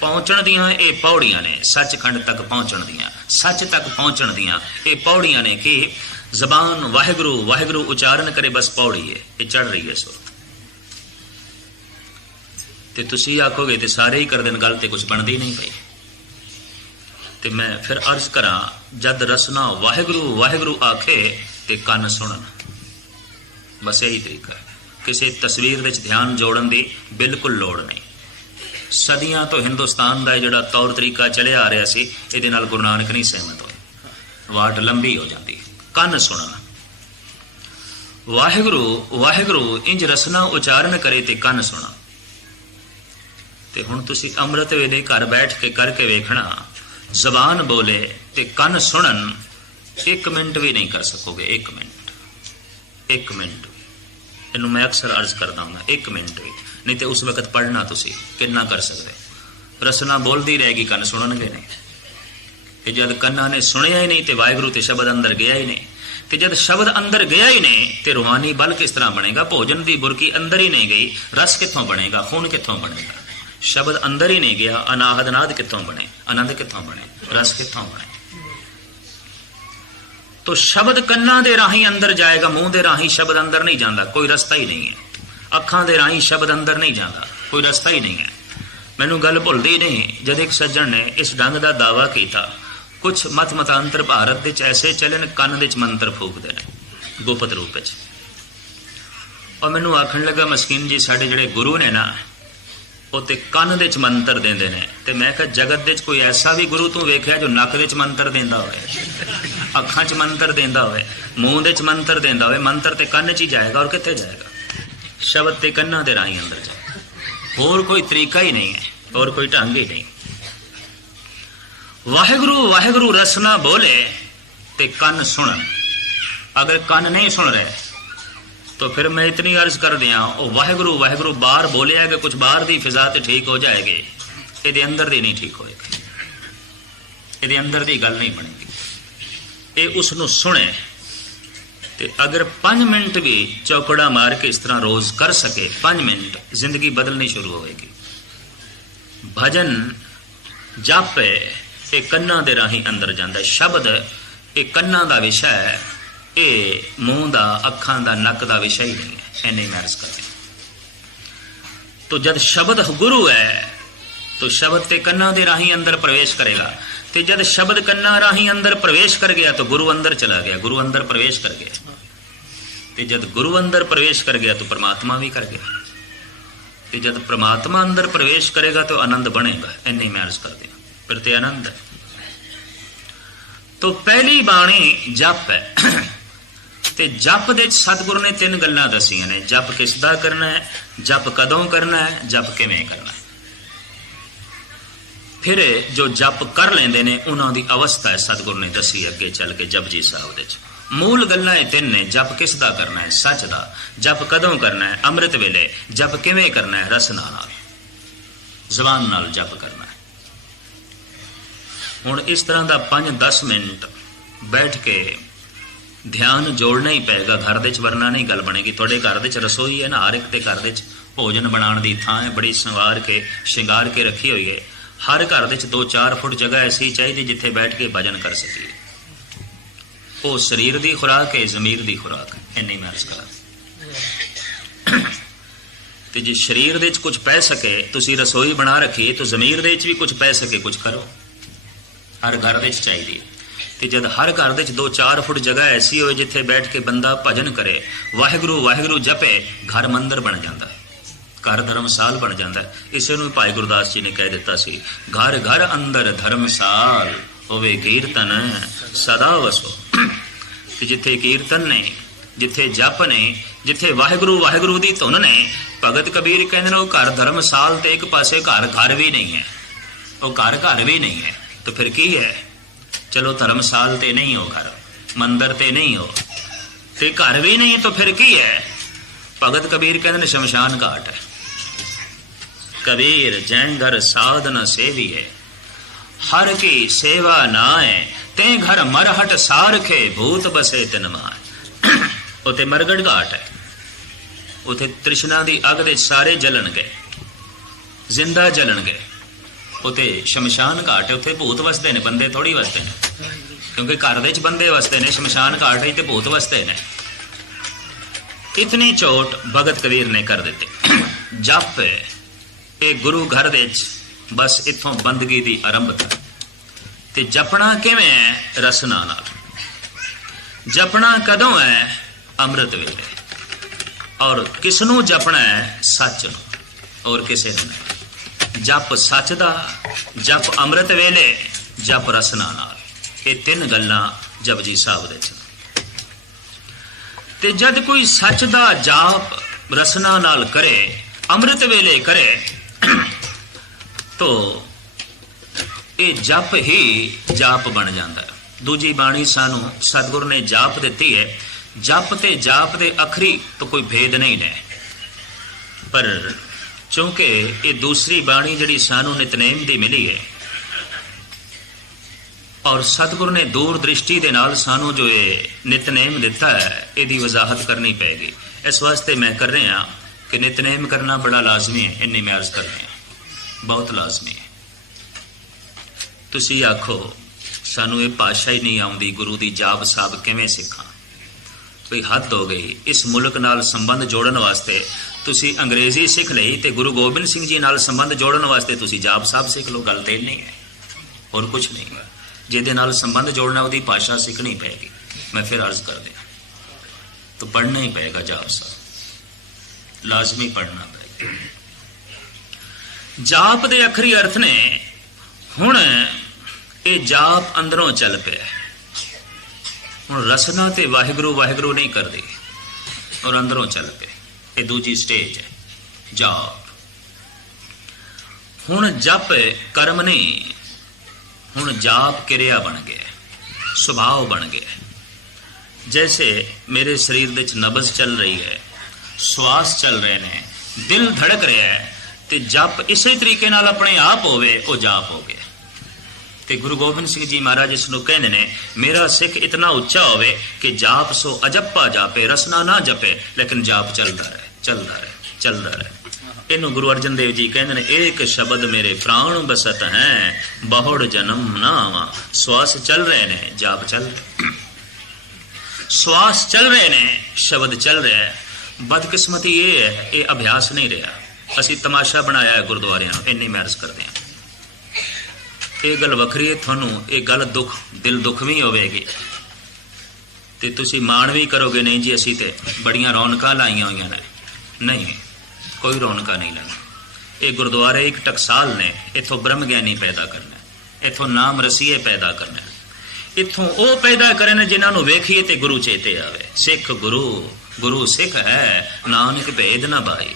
ਪਹੁੰਚਣ ਦੀਆਂ ਇਹ ਪੌੜੀਆਂ ਨੇ, ਸੱਚਖੰਡ ਤੱਕ ਪਹੁੰਚਣ ਦੀਆਂ, ਸੱਚ ਤੱਕ ਪਹੁੰਚਣ ਦੀਆਂ ਇਹ ਪੌੜੀਆਂ ਨੇ ਕਿ ਜ਼ਬਾਨ ਵਾਹਿਗੁਰੂ ਵਾਹਿਗੁਰੂ ਉਚਾਰਨ ਕਰੇ, ਬਸ ਪੌੜੀ ਹੈ, ਇਹ ਚੜ ਰਹੀ ਹੈ ਸੁਰਤ। ਤੇ ਤੁਸੀਂ ਆਖੋਗੇ ਤੇ ਸਾਰੇ ਹੀ ਕਰ ਦੇਣ, ਗੱਲ ਤੇ ਕੁਝ ਬਣਦੀ ਨਹੀਂ ਪਈ। ਤੇ ਮੈਂ ਫਿਰ ਅਰਜ਼ ਕਰਾਂ, ਜਦ ਰਸਨਾ ਵਾਹਿਗੁਰੂ ਵਾਹਿਗੁਰੂ ਆਖੇ ਤੇ ਕੰਨ ਸੁਣਨ, ਬਸ ਇਹੀ ਤਰੀਕਾ ਹੈ। ਕਿਸੇ ਤਸਵੀਰ ਵਿੱਚ ਧਿਆਨ ਜੋੜਨ ਦੀ ਬਿਲਕੁਲ ਲੋੜ ਨਹੀਂ। ਸਦੀਆਂ ਤੋਂ ਹਿੰਦੁਸਤਾਨ ਦਾ ਜਿਹੜਾ ਤੌਰ ਤਰੀਕਾ ਚੱਲਿਆ ਆ ਰਿਹਾ ਸੀ, ਇਹਦੇ ਨਾਲ ਗੁਰੂ ਨਾਨਕ ਨਹੀਂ ਸਹਿਮਤ ਹੋਏ। ਵਾਟ ਲੰਬੀ ਹੋ ਜਾਂਦੀ। ਕੰਨ ਸੁਣਨ, ਵਾਹਿਗੁਰੂ ਵਾਹਿਗੁਰੂ ਇੰਜ ਰਸਨਾ ਉਚਾਰਨ ਕਰੇ ਤੇ ਕੰਨ ਸੁਣਾ। ਤੇ ਹੁਣ ਤੁਸੀਂ ਅੰਮ੍ਰਿਤ ਵੇਲੇ ਘਰ ਬੈਠ ਕੇ ਕਰਕੇ ਵੇਖਣਾ, ਜ਼ਬਾਨ ਬੋਲੇ ਤੇ ਕੰਨ ਸੁਣਨ, 1 ਮਿੰਟ ਵੀ ਨਹੀਂ ਕਰ ਸਕੋਗੇ। 1 ਮਿੰਟ ਇਹਨੂੰ ਮੈਂ ਅਕਸਰ ਅਰਜ਼ ਕਰਦਾ ਹੁੰਦਾ, 1 ਮਿੰਟ ਵੀ ਨਹੀਂ। ਤੇ ਉਸ ਵਕਤ ਪੜ੍ਹਨਾ ਤੁਸੀਂ ਕਿੰਨਾ ਕਰ ਸਕਦੇ? ਰਸਨਾ ਬੋਲਦੀ ਰਹੇਗੀ, ਕੰਨ ਸੁਣਨਗੇ ਨਹੀਂ। ਕਿ ਜਦ ਕੰਨਾਂ ਨੇ ਸੁਣਿਆ ਹੀ ਨਹੀਂ ਤੇ ਵਾਹਿਗੁਰੂ ਤੇ ਸ਼ਬਦ ਅੰਦਰ ਗਿਆ ਹੀ ਨਹੀਂ। ਕਿ ਜਦ ਸ਼ਬਦ ਅੰਦਰ ਗਿਆ ਹੀ ਨਹੀਂ ਤੇ ਰੂਹਾਨੀ ਬਲ ਕਿਸ ਤਰ੍ਹਾਂ ਬਣੇਗਾ? ਭੋਜਨ ਦੀ ਬੁਰਕੀ ਅੰਦਰ ਹੀ ਨਹੀਂ ਗਈ, ਰਸ ਕਿੱਥੋਂ ਬਣੇਗਾ? ਖੂਨ ਕਿੱਥੋਂ ਬਣੇਗਾ? ਸ਼ਬਦ ਅੰਦਰ ਹੀ ਨਹੀਂ ਗਿਆ, ਅਨਾਹਦ ਨਾਦ ਕਿੱਥੋਂ ਬਣੇ, ਆਨੰਦ ਕਿੱਥੋਂ ਬਣੇ, ਰਸ ਕਿੱਥੋਂ ਬਣੇ। ਤੋ ਸ਼ਬਦ ਕੰਨਾਂ ਦੇ ਰਾਹੀਂ ਅੰਦਰ ਜਾਏਗਾ, ਮੂੰਹ ਦੇ ਰਾਹੀਂ ਸ਼ਬਦ ਅੰਦਰ ਨਹੀਂ ਜਾਂਦਾ, ਕੋਈ ਰਸਤਾ ਹੀ ਨਹੀਂ ਹੈ। ਅੱਖਾਂ ਦੇ ਰਾਹੀਂ ਸ਼ਬਦ ਅੰਦਰ ਨਹੀਂ ਜਾਂਦਾ, ਕੋਈ ਰਸਤਾ ਹੀ ਨਹੀਂ ਹੈ। ਮੈਨੂੰ ਗੱਲ ਭੁੱਲਦੀ ਨਹੀਂ, ਜਦ ਇੱਕ ਸੱਜਣ ਨੇ ਇਸ ਢੰਗ ਦਾ ਦਾਵਾ ਕੀਤਾ, ਕੁਛ ਮਤਾਂਤਰ ਭਾਰਤ ਵਿੱਚ ਐਸੇ ਚੱਲਣ, ਕੰਨ ਵਿੱਚ ਮੰਤਰ ਫੂਕਦੇ ਨੇ ਗੁਪਤ ਰੂਪ ਵਿੱਚ। ਔਰ ਮੈਨੂੰ ਆਖਣ ਲੱਗਾ, ਮਸਕੀਨ ਜੀ ਸਾਡੇ ਜਿਹੜੇ ਗੁਰੂ ਨੇ ਨਾ, ਉਹ ਤੇ ਕੰਨ ਦੇ ਚ ਮੰਤਰ ਦਿੰਦੇ ਨੇ। ਤੇ ਮੈਂ ਕਿਹਾ ਜਗਤ ਦੇ ਚ ਕੋਈ ਐਸਾ ਵੀ ਗੁਰੂ ਤੂੰ ਵੇਖਿਆ ਜੋ ਨੱਕ ਦੇ ਚ ਮੰਤਰ ਦਿੰਦਾ ਹੋਵੇ, ਅੱਖਾਂ ਚ ਮੰਤਰ ਦਿੰਦਾ ਹੋਵੇ, ਮੂੰਹ ਦੇ ਚ ਮੰਤਰ ਦਿੰਦਾ ਹੋਵੇ? ਮੰਤਰ ਤੇ ਕੰਨ ਚ ਹੀ ਜਾਏਗਾ, ਔਰ ਕਿੱਥੇ ਜਾਏਗਾ? ਸ਼ਬਦ ਤੇ ਕੰਨਾਂ ਦੇ ਰਾਹੀਂ ਅੰਦਰ ਜਾਏ। ਹੋਰ ਕੋਈ ਤਰੀਕਾ ਹੀ ਨਹੀਂ ਹੈ, ਹੋਰ ਕੋਈ ਢੰਗ ਹੀ ਨਹੀਂ। ਵਾਹਿਗੁਰੂ ਵਾਹਿਗੁਰੂ ਰਸ ਨਾ ਬੋਲੇ ਤੇ ਕੰਨ ਸੁਣਨ। ਅਗਰ ਕੰਨ ਨਹੀਂ ਸੁਣ ਰਹੇ तो फिर मैं इतनी अर्ज कर दिया, वो वाहिगुरु वाहिगुरु बाहर बोलिया कि कुछ बाहर दी फिजा ते ठीक हो जाएगी, ये अंदर दी नहीं ठीक होएगी, ये अंदर दी गल नहीं बनेगी। ये उसनों सुने ते अगर 5 मिनट भी चौकड़ा मार के इस तरह रोज कर सके, 5 मिनट, जिंदगी बदलनी शुरू होएगी। भजन जप ये कन्ना दे राही अंदर जाता है, शब्द ये कन्ना दा विषय है, ये मूँह का, अखां का, नक का विषय ही नहीं है। इन्नी मैं अर्ज कर। तो जब शब्द गुरु है तो शब्द ते कन्ना दे राही अंदर प्रवेश करेगा, तो जब शब्द कन्ना राही अंदर प्रवेश कर गया तो गुरु अंदर चला गया, गुरु अंदर प्रवेश कर गया। तो जब गुरु अंदर प्रवेश कर गया तो परमात्मा भी कर गया, तो जब परमात्मा अंदर प्रवेश करेगा तो आनंद बनेगा। इन्नी मैं अर्ज कर दिया, फिर ते आनंद है। तो पहली बाणी जप है। ते जप दे सतगुरु ने 3 गल्लां दसियां ने। जप किसदा करना है, जप कदों करना है, जप किवें करना है। फिर जो जप कर लेंदे ने उन्हां दी अवस्था है सतगुरु ने दसी अगे चल के जपजी साहब दे। मूल गल्लां 3 ने। जप किसदा करना है, सच दा। जप कदों करना है, अमृत वेले। जप किवें करना है, रस नाल, ज़बान नाल जप करना है। हुण इस तरह दा 5-10 मिनट बैठ के ध्यान जोड़ना ही पेगा घर दे, वरना नहीं गल बनेगी। थोड़े घर दे रसोई है ना, हर एक घर दे भोजन बनाने की थां है, बड़ी संवार के श्रृंगार के रखी हुई है। हर घर दे 2-4 फुट जगह ऐसी चाहिए जिथे बैठ के भजन कर सकिए। वो शरीर की खुराक है, जमीर की खुराक है। इन्नी मैं अर्ज कर। तो जे शरीर दे कुछ पै सके, तुसी रसोई बना रखिए, तो जमीर दे भी कुछ पै सके, कुछ करो। हर घर दे चाहिए। तो जब हर घर दे 2-4 फुट जगह ऐसी हो जिथे बैठ के बंदा भजन करे, वाहिगुरु वाहिगुरु जपे, घर मंदिर बन जाता है, घर धर्मसाल बन जाता है। इसे नूं भाई गुरदास जी ने कह दिता सी, घर घर अंदर धर्मसाल होवे कीर्तन सदा वसो। कि जिथे कीर्तन ने, जिथे जप ने, जिथे वाहिगुरु वाहिगुरु दी धुन ने, भगत कबीर कहते हैं वो घर धर्मसाल ते एक पासे घर घर भी नहीं है, वो घर घर भी नहीं है। तो फिर की है? चलो धर्मसाल ते नहीं हो, घर मंदिर ते नहीं हो, ते घर भी नहीं, तो फिर की है? भगत कबीर कहते हैं शमशान घाट है। कबीर जैन घर साध न सेवी है, हर की सेवा नाए, ते घर मरहट सारखे भूत बसे तिन माए। उते मरगढ़ घाट है, उते तृष्णा दी अग दे सारे जलन गए, जिंदा जलन गए। उते शमशान घाट है, उते भूत वसते ने, बंदे थोड़ी वसते ने। क्योंकि घर दे बंदे वसते ने, शमशान घाट है ते भूत वसते ने। इतनी चोट भगत कबीर ने कर देते। जप ये गुरु घर दे बस इथों बंदगी दी आरंभता। ते जपना किवें है? रसना नाल। जपना कदों है? अमृत वेले। और किसनों जपना है? सच नूं, और किसे नहीं। जप सच दा, जप अमृत वेले, जप रसना नाल। ये 3 गल्लां जपजी साहब दे च। ते जद कोई सच दा जाप रसना नाल करे, अमृत वेले करे, तो ये जप ही जाप बन जाता है। दूजी बाणी सानू सतगुरु ने जाप दिती है। जप ते जाप दे अखरी तो कोई भेद नहीं है, पर चूंकि ये दूसरी बाणी जिहड़ी सानू नितनेम दी मिली है, और सतगुरु ने दूर दृष्टि दे नाल सानू जो ये नितनेम दिता है, इसकी वजाहत करनी पेगी। इस वास्ते मैं कर रहा कि नितनेम करना बड़ा लाजमी है। इन्नी मैं अर्ज कर रहा। बहुत लाजमी है। तुसी आखो सानू ये भाषा ही नहीं आउंदी, गुरु दी जाप साहब किवें सिखां? कोई हद हो गई। इस मुल्क नाल संबंध जोड़न वास्ते तुसी अंग्रेजी सीख लई ते गुरु गोबिंद सिंह जी नाल संबंध जोड़न वास्ते तुसी जाप साहब सीख लो। गल ते नहीं है, और कुछ नहीं है। जिहदे नाल संबंध जोड़ना उहदी भाषा सीखनी पैगी। मैं फिर अर्ज कर दिया, तो पढ़ना ही पेगा जाप साहब, लाजमी पढ़ना पेगा। जाप दे अखरी अर्थ ने हुण ये जाप अंदरों चल पे, हुण रसना ते वाहिगुरु वाहिगुरु नहीं कर दी और अंदरों चल पे। ये दूजी स्टेज है जाप। हुण जप कर्म नहीं, हुण जाप क्रिया बन गया, स्वभाव बन गया। जैसे मेरे शरीर दे नब्ज चल रही है, श्वास चल रहे ने, दिल धड़क रहा है, ते जप इसे तरीके नाल अपने आप होवे, वो जाप हो गया। ते गुरु गोबिंद सिंह जी महाराज इसनूं कहंदे ने, मेरा सिख इतना उच्चा होवे कि जाप सो अजप्पा जापे, रसना ना जपे, लेकिन जाप चलता रहे, चलता रहे, चलता रहे। इनू गुरु अर्जन देव जी कहंदे ने, एक शब्द मेरे प्राण बसत हैं, बहुड़ जन्म ना आवा। श्वास चल रहे ने, जाप चल रहे, श्वास चल रहे ने, शब्द चल रहा है। बदकिस्मती ये है, ये अभ्यास नहीं रहा। असी तमाशा बनाया है गुरुद्वारे, इन्नी मैं अर्ज करते हैं। ये गल वखरी है, थानू ये गल दुख दिल दुखवी होवेगी ते तुसी माण भी करोगे, नहीं जी असी ते बड़ियां रौनकां लाइयां होईयां ने। नहीं, कोई रौनकां नहीं लाई। ये गुरुद्वारे एक टकसाल ने, इथों ब्रह्म ज्ञानी पैदा करना, इथों नाम रसीए पैदा करना, इथों वो पैदा करे ने जिन्होंने वेखिए ते गुरु चेते आवे। सिख गुरु, गुरु सिख है, नानक भेद ना भाई।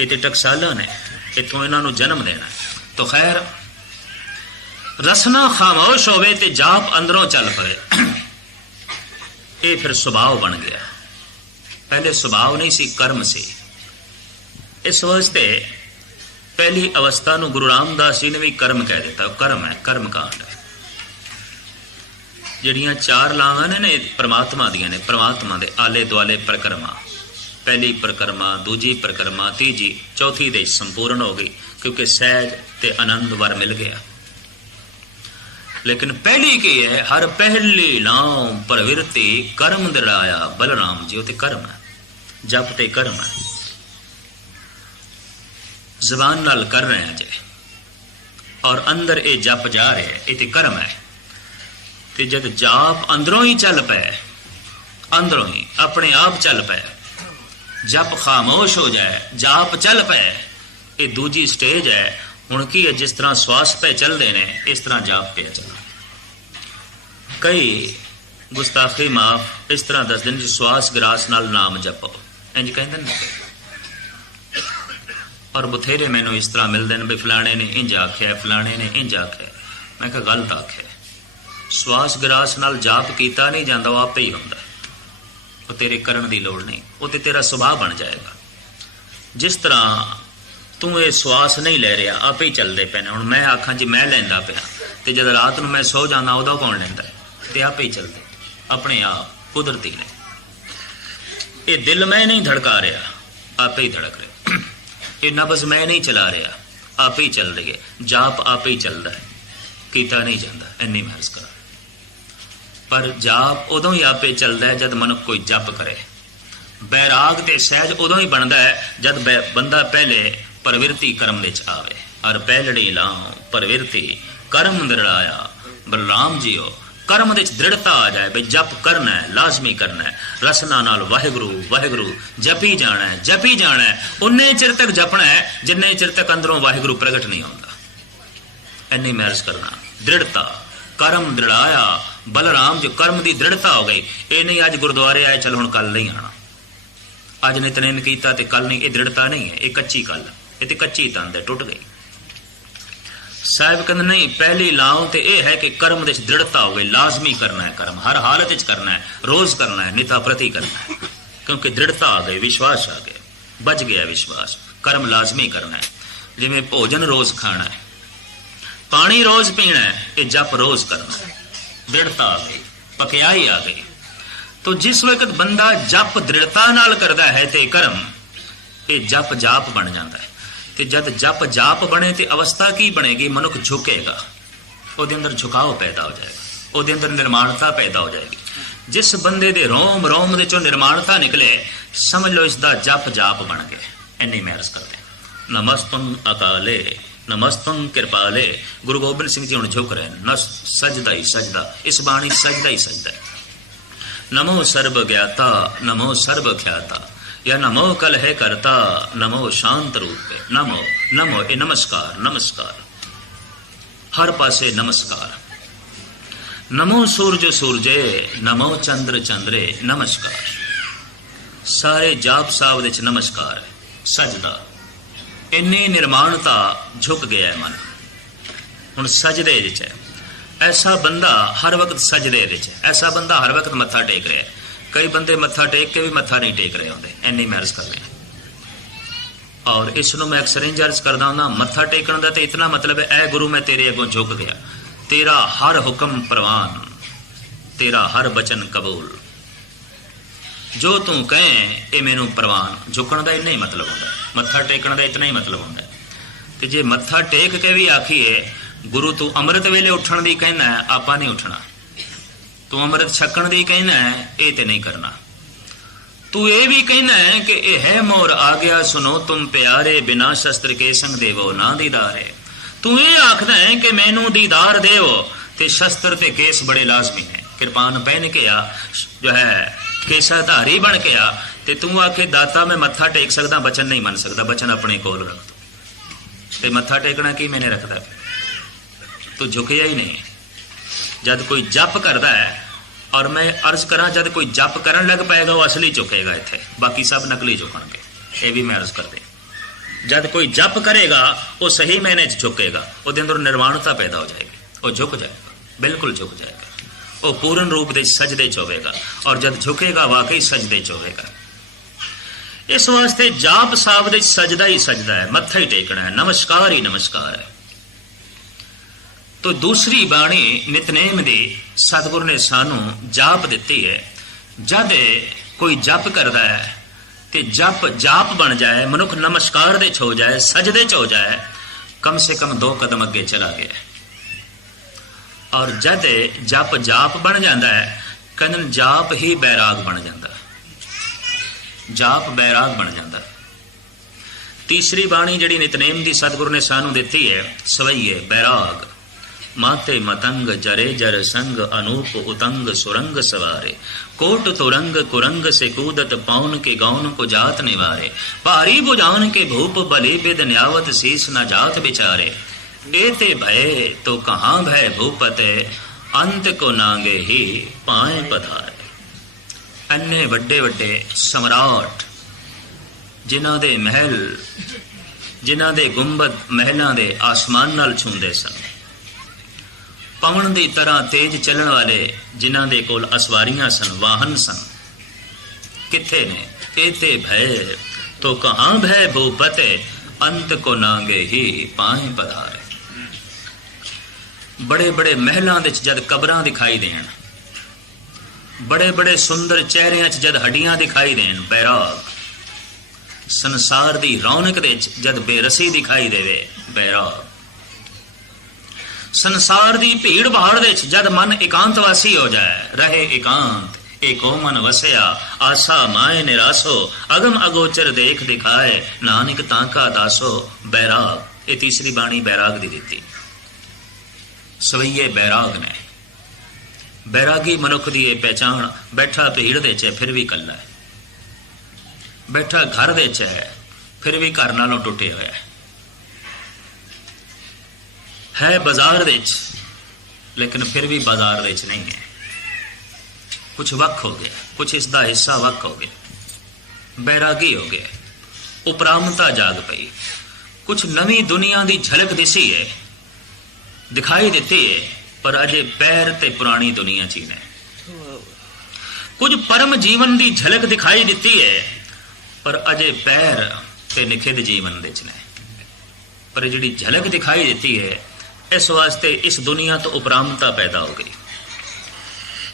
ये तो टकसाला ने, इथों इन्हों जन्म देना। तो खैर, रसना खामोश होवे ते जाप अंदरों चल पवे, ये फिर स्वभाव बन गया। पहले स्वभाव नहीं सी, कर्म सी। इस वास्ते पहली अवस्था नूं गुरु रामदास जी ने भी कर्म कह दिता। कर्म है, कर्म कांड है। ਜਿਹੜੀਆਂ चार ਲਾਵਾਂ ने परमात्मा दियां ने, परमात्मा दे आले दुआले परिक्रमा। पहली परिक्रमा, दूजी परिक्रमा, तीजी, चौथी दे संपूर्ण हो गई, क्योंकि सहज ते आनंद वर मिल गया। लेकिन पहली की है, हर पहली लाम प्रवृत्ति कर्म दराया बलराम जी। ते कर्म है, जप ते कर्म है। जबान नाल कर रहे हैं जे, और अंदर ये जप जा रहे हैं, ये कर्म है। ते जब जाप अंदरों ही चल पे, अंदरों ही अपने आप चल पे, जप खामोश हो जाए, जाप चल पे, ये दूजी स्टेज है। हुण की है, जिस तरह श्वास पे चलते ने, इस तरह जाप पे चलना। कई गुस्ताखी माफ इस तरह दस दिन, श्वास ग्रास नाल नाम जपो, इंज कहते हैं। और बथेरे मैनू इस तरह मिलते हैं भी फलाने ने इंज आख्या, फलाने ने इंज आख्या। मैं कहा गलत आख्या। श्वास ग्रास नाल जाप कीता नहीं जाता, वो आपे ही होंदा। वो तेरे करन की लोड़ नहीं, वो तो तेरा सुभाव बन जाएगा। जिस तरह तू ये श्वास नहीं ले रहा, आपे ही चलते पे ने। हुण मैं आखा जी मैं लैंदा पिया, तो जब रात में मैं सो जाना, उदा कौन लैंदा है? तो आपे ही चलते, अपने आप कुदरती ने। ये दिल मैं नहीं धड़का रहा, आपे ही धड़क रहे। ये नब्ज मैं नहीं चला रहा, आपे ही चल रही है। जाप आपे ही चलता है, कीता नहीं जाता। इन्नी महर्ज करा। पर जाप उदों ही आपे चलता है जब मनुख कोई जप करे। बैराग ते सहज उदों ही बनता है जब बंदा पहले प्रवृत्ति कर्म विच आवे। और पहलड़ी लाओ प्रवृत्ति कर्म दृढ़ाया। बलराम जी हो कर्म विच दृढ़ता आ जाए, भाई जप करना है, लाजमी करना है। रसना नाल वाहिगुरु वाहिगुरु जपी जाना है, जपी जाना है। उन्ने चिर तक जपना है जिन्ने चिर तक अंदरों वाहिगुरु प्रगट नहीं होता। इन्नी महर्ज करना। दृढ़ता कर्म दृढ़ाया। बलराम जो कर्म की दृढ़ता हो गई। ये नहीं अज गुरुद्वारे आए चलो हुण कल नहीं आना, अज नितनेम कीता ते कल नहीं। ये दृढ़ता नहीं है, ये कच्ची कल, ये तो कच्ची तंद है, टुट गई। साहिब कहते नहीं, पहली लाओ तो यह है कि कर्म दे दृढ़ता हो गई। लाजमी करना है कर्म, हर हालत च करना है, रोज करना है, निता प्रति करना है। क्योंकि दृढ़ता आ गई, विश्वास आ गया, बच गया विश्वास। कर्म लाजमी करना है। जिमें भोजन रोज खाना है, पानी रोज पीना है, ये जप रोज करना है। दृढ़ता आ गई, पक्याई आ गई। तो जिस वक्त बंदा जप दृढ़ता नाल करता है तो कर्म ये जप जाप बन जाता है। ਤੇ ਜਦ ਜਪ ਜਾਪ ਬਣੇ ਤੇ ਅਵਸਥਾ ਕੀ ਬਣੇਗੀ? ਮਨੁੱਖ ਝੁਕੇਗਾ, ਉਹਦੇ ਅੰਦਰ ਝੁਕਾਓ ਪੈਦਾ ਹੋ ਜਾਏਗਾ, ਉਹਦੇ ਅੰਦਰ ਨਿਰਮਾਣਤਾ ਪੈਦਾ ਹੋ ਜਾਏਗੀ। ਜਿਸ ਬੰਦੇ ਦੇ ਰੋਮ ਰੋਮ ਦੇ ਚੋਂ ਨਿਰਮਾਣਤਾ ਨਿਕਲੇ, ਸਮਝ ਲਓ ਇਸ ਦਾ ਜਪ ਜਾਪ ਬਣ ਗਿਆ। ਇੰਨੀ ਮੈਂ ਅਰਜ਼ ਕਰਦੇ। ਨਮਸਤੰ ਅਕਾਲੇ ਨਮਸਤੰ ਕਿਰਪਾਲੇ। ਗੁਰੂ ਗੋਬਿੰਦ ਸਿੰਘ ਜੀ ਹੁਣ ਝੁਕ ਰਹੇ ਨੇ, ਸਜਦਾ ਹੀ ਸਜਦਾ, ਇਸ ਬਾਣੀ ਸਜਦਾ ਹੀ ਸਜਦਾ। ਨਮੋ ਸਰਬ ਗਿਆਤਾ ਨਮੋ ਸਰਬ ਖਿਆਤਾ, या नमो कल है करता नमो शांत रूप है। नमो नमो ए नमस्कार नमस्कार, हर पासे नमस्कार। नमो सूरज सूरजे नमो चंद्र चंद्रे नमस्कार। सारे जाप साहब दे नमस्कार है। सजदा इन्नी निर्माणता झुक गया है मन, हुण सजदे है। ऐसा बंदा हर वक्त सजदे है, ऐसा बंदा हर वक्त मत्था टेक रहा है। कई बंदे मत्था टेक के भी मत्था नहीं टेक रहे होंगे, इन्नी मैं अर्ज कर रहा। और इसनों मैं अक्सर इंज अर्ज करदा हुंदा, मत्था टेकण दा ते इतना मतलब है, ऐ गुरु मैं तेरे अगों झुक गया, तेरा हर हुक्म प्रवान, तेरा हर बचन कबूल, जो तू कहें ये मैनू प्रवान। झुकण दा इन्ना ही मतलब होंदा, मत्था टेकण दा इतना ही मतलब होंदा। ते जे मत्था टेक के भी आखिए गुरु तू अमृत वेले उठण दी कहना है, आपां नहीं उठना। तू अमृत छकण दी कहना है, ये ते नहीं करना। तू ये भी कहना है कि ये है मोर आ गया सुनो तुम प्यारे, बिना शस्त्र के संग देवो ना दीदार है। तू ये आखदा है कि मैनू दीदार देवो, ते शस्त्र ते केस बड़े लाजमी है। कृपान पहन के आ, जो है केसाधारी बन के आ, ते तू आखे दाता मैं मत्था टेक सकदा, बचन नहीं मन सकदा, बचन अपने कोल रख दो। ते मत्था टेकना की मैंने रखदा, तू झुकिया ही नहीं। जद कोई जप करता है, और मैं अर्ज करा जब कोई जप करन लग पाएगा वो असली झुकेगा इत्थे, बाकी सब नकली झुकणगे। ये भी मैं अर्ज कर दे, जब कोई जप करेगा वो सही मैंने झुकेगा, उसके अंदर निर्वाणता पैदा हो जाएगी, वो झुक जाएगा, बिल्कुल झुक जाएगा, वो पूर्ण रूप दे सजदे च होवेगा। और जब झुकेगा वाकई सजदे च होवेगा। इस वास्ते जाप साहब दे सजदा ही सजदा है, मत्था ही टेकना है, नमस्कार ही नमस्कार है। तो दूसरी बाणी नितनेम दी सतगुर ने सानू जाप दिती है। जद कोई जप करता है ते जप जाप बन जाए, मनुख नमस्कार दे हो जाए, सजदे च हो जाए, कम से कम 2 कदम अगे चला गया। और जद जप जाप बन जाता है, कहन जाप ही बैराग बन जाता, जाप बैराग बन जाता। तीसरी बाणी जिहड़ी नितनेम दी सतगुर ने सानू दिती है, सवैये बैराग माते मतंग जरे जर संग अनूप उतंग सुरंग सवारे, कोट तुरंग कुरंग से कूदत पौन के गौन को जात निवारे, भारी बुझान के भूप बलि बिद न्यावत शीस न जात बिचारे, एते भय तो कहाँ भय भूपते, अंत को नागे ही पाए पधारे। अन्ने वड्डे वड्डे सम्राट जिन्हां दे महल, जिन्हां दे गुंबद महलां दे आसमान नाल छूंदे सन, पवन की तरह तेज चलने वाले जिन्हां दे कोल असवारियां सन, वाहन सन, किथे ने? एते भय तो कहाँ भय भूपते, अंत को नागे ही पाए पधारे। बड़े बड़े महलों दे जद कबरां दिखाई देन, बड़े बड़े सुंदर चेहरियां जद हड्डियां दिखाई देन, बैराग। संसार दी रौनक दे जद बेरसी दिखाई देवे, बैराग। संसार दी भीड़ भाड़ दे जद मन एकांतवासी हो जाए, रहे एकांत एको मन वसया, आसा माए निरासो, अगम अगोचर देख दिखाए, नानक ताका दासो, बैराग। ये तीसरी बाणी बैराग दी दिती। सवैये बैराग ने, बैरागी मनुख दी पहचान, बैठा भीड़ दे च फिर भी कला है, बैठा घर दे च है फिर भी घर नालों टुटे होया है बाजार दे च, लेकिन फिर भी बाजार दे च नहीं है। कुछ वक हो गया, कुछ इसका हिस्सा वक हो गया, बैरागी हो गया, उपरामता जाग पई, कुछ नवी दुनिया की झलक दिसी है, दिखाई देती है, पर अजे पैर ते पुरानी दुनिया ची ने। कुछ परम जीवन की झलक दिखाई देती है, पर अजे पैर ते निखिद जीवन दे ने। पर जिहड़ी झलक दिखाई देती है, इस वास्ते इस दुनिया तो उपरामता पैदा हो गई।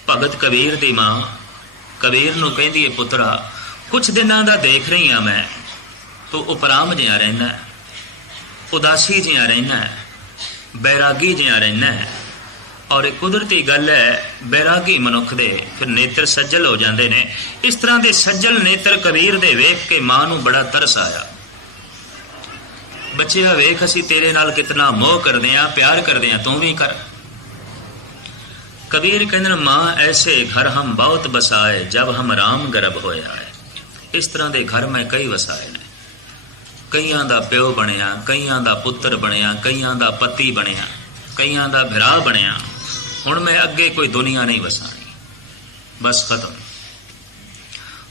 भगत कबीर दी मां कबीर नूं कहंदी है, पुत्रा कुछ दिनां दा देख रही हां मैं, तो उपराम जिहा रहना, उदासी जिहा रहना है, बैरागी जिहा रहना है। और एक कुदरती गल है, बैरागी मनुख दे फिर नेत्र सज्जल हो जाते हैं। इस तरह के सज्जल नेत्र कबीर दे वेख के मां नूं बड़ा तरस आया। बच्चिया वेख, असी तेरे नाल कितना मोह करते हैं, प्यार करते हैं, तू भी कर। कबीर कहते मां ऐसे घर हम बहुत बसाए, जब हम राम गर्भ होया है। इस तरह के घर मैं कई वसाए ने। कईयां दा प्यो बनिया, कईयां दा पुत्र बनिया, कईयां दा पति बनिया, कईयां दा भरा बनिया। हुण मैं अगे कोई दुनिया नहीं वसानी, बस खत्म।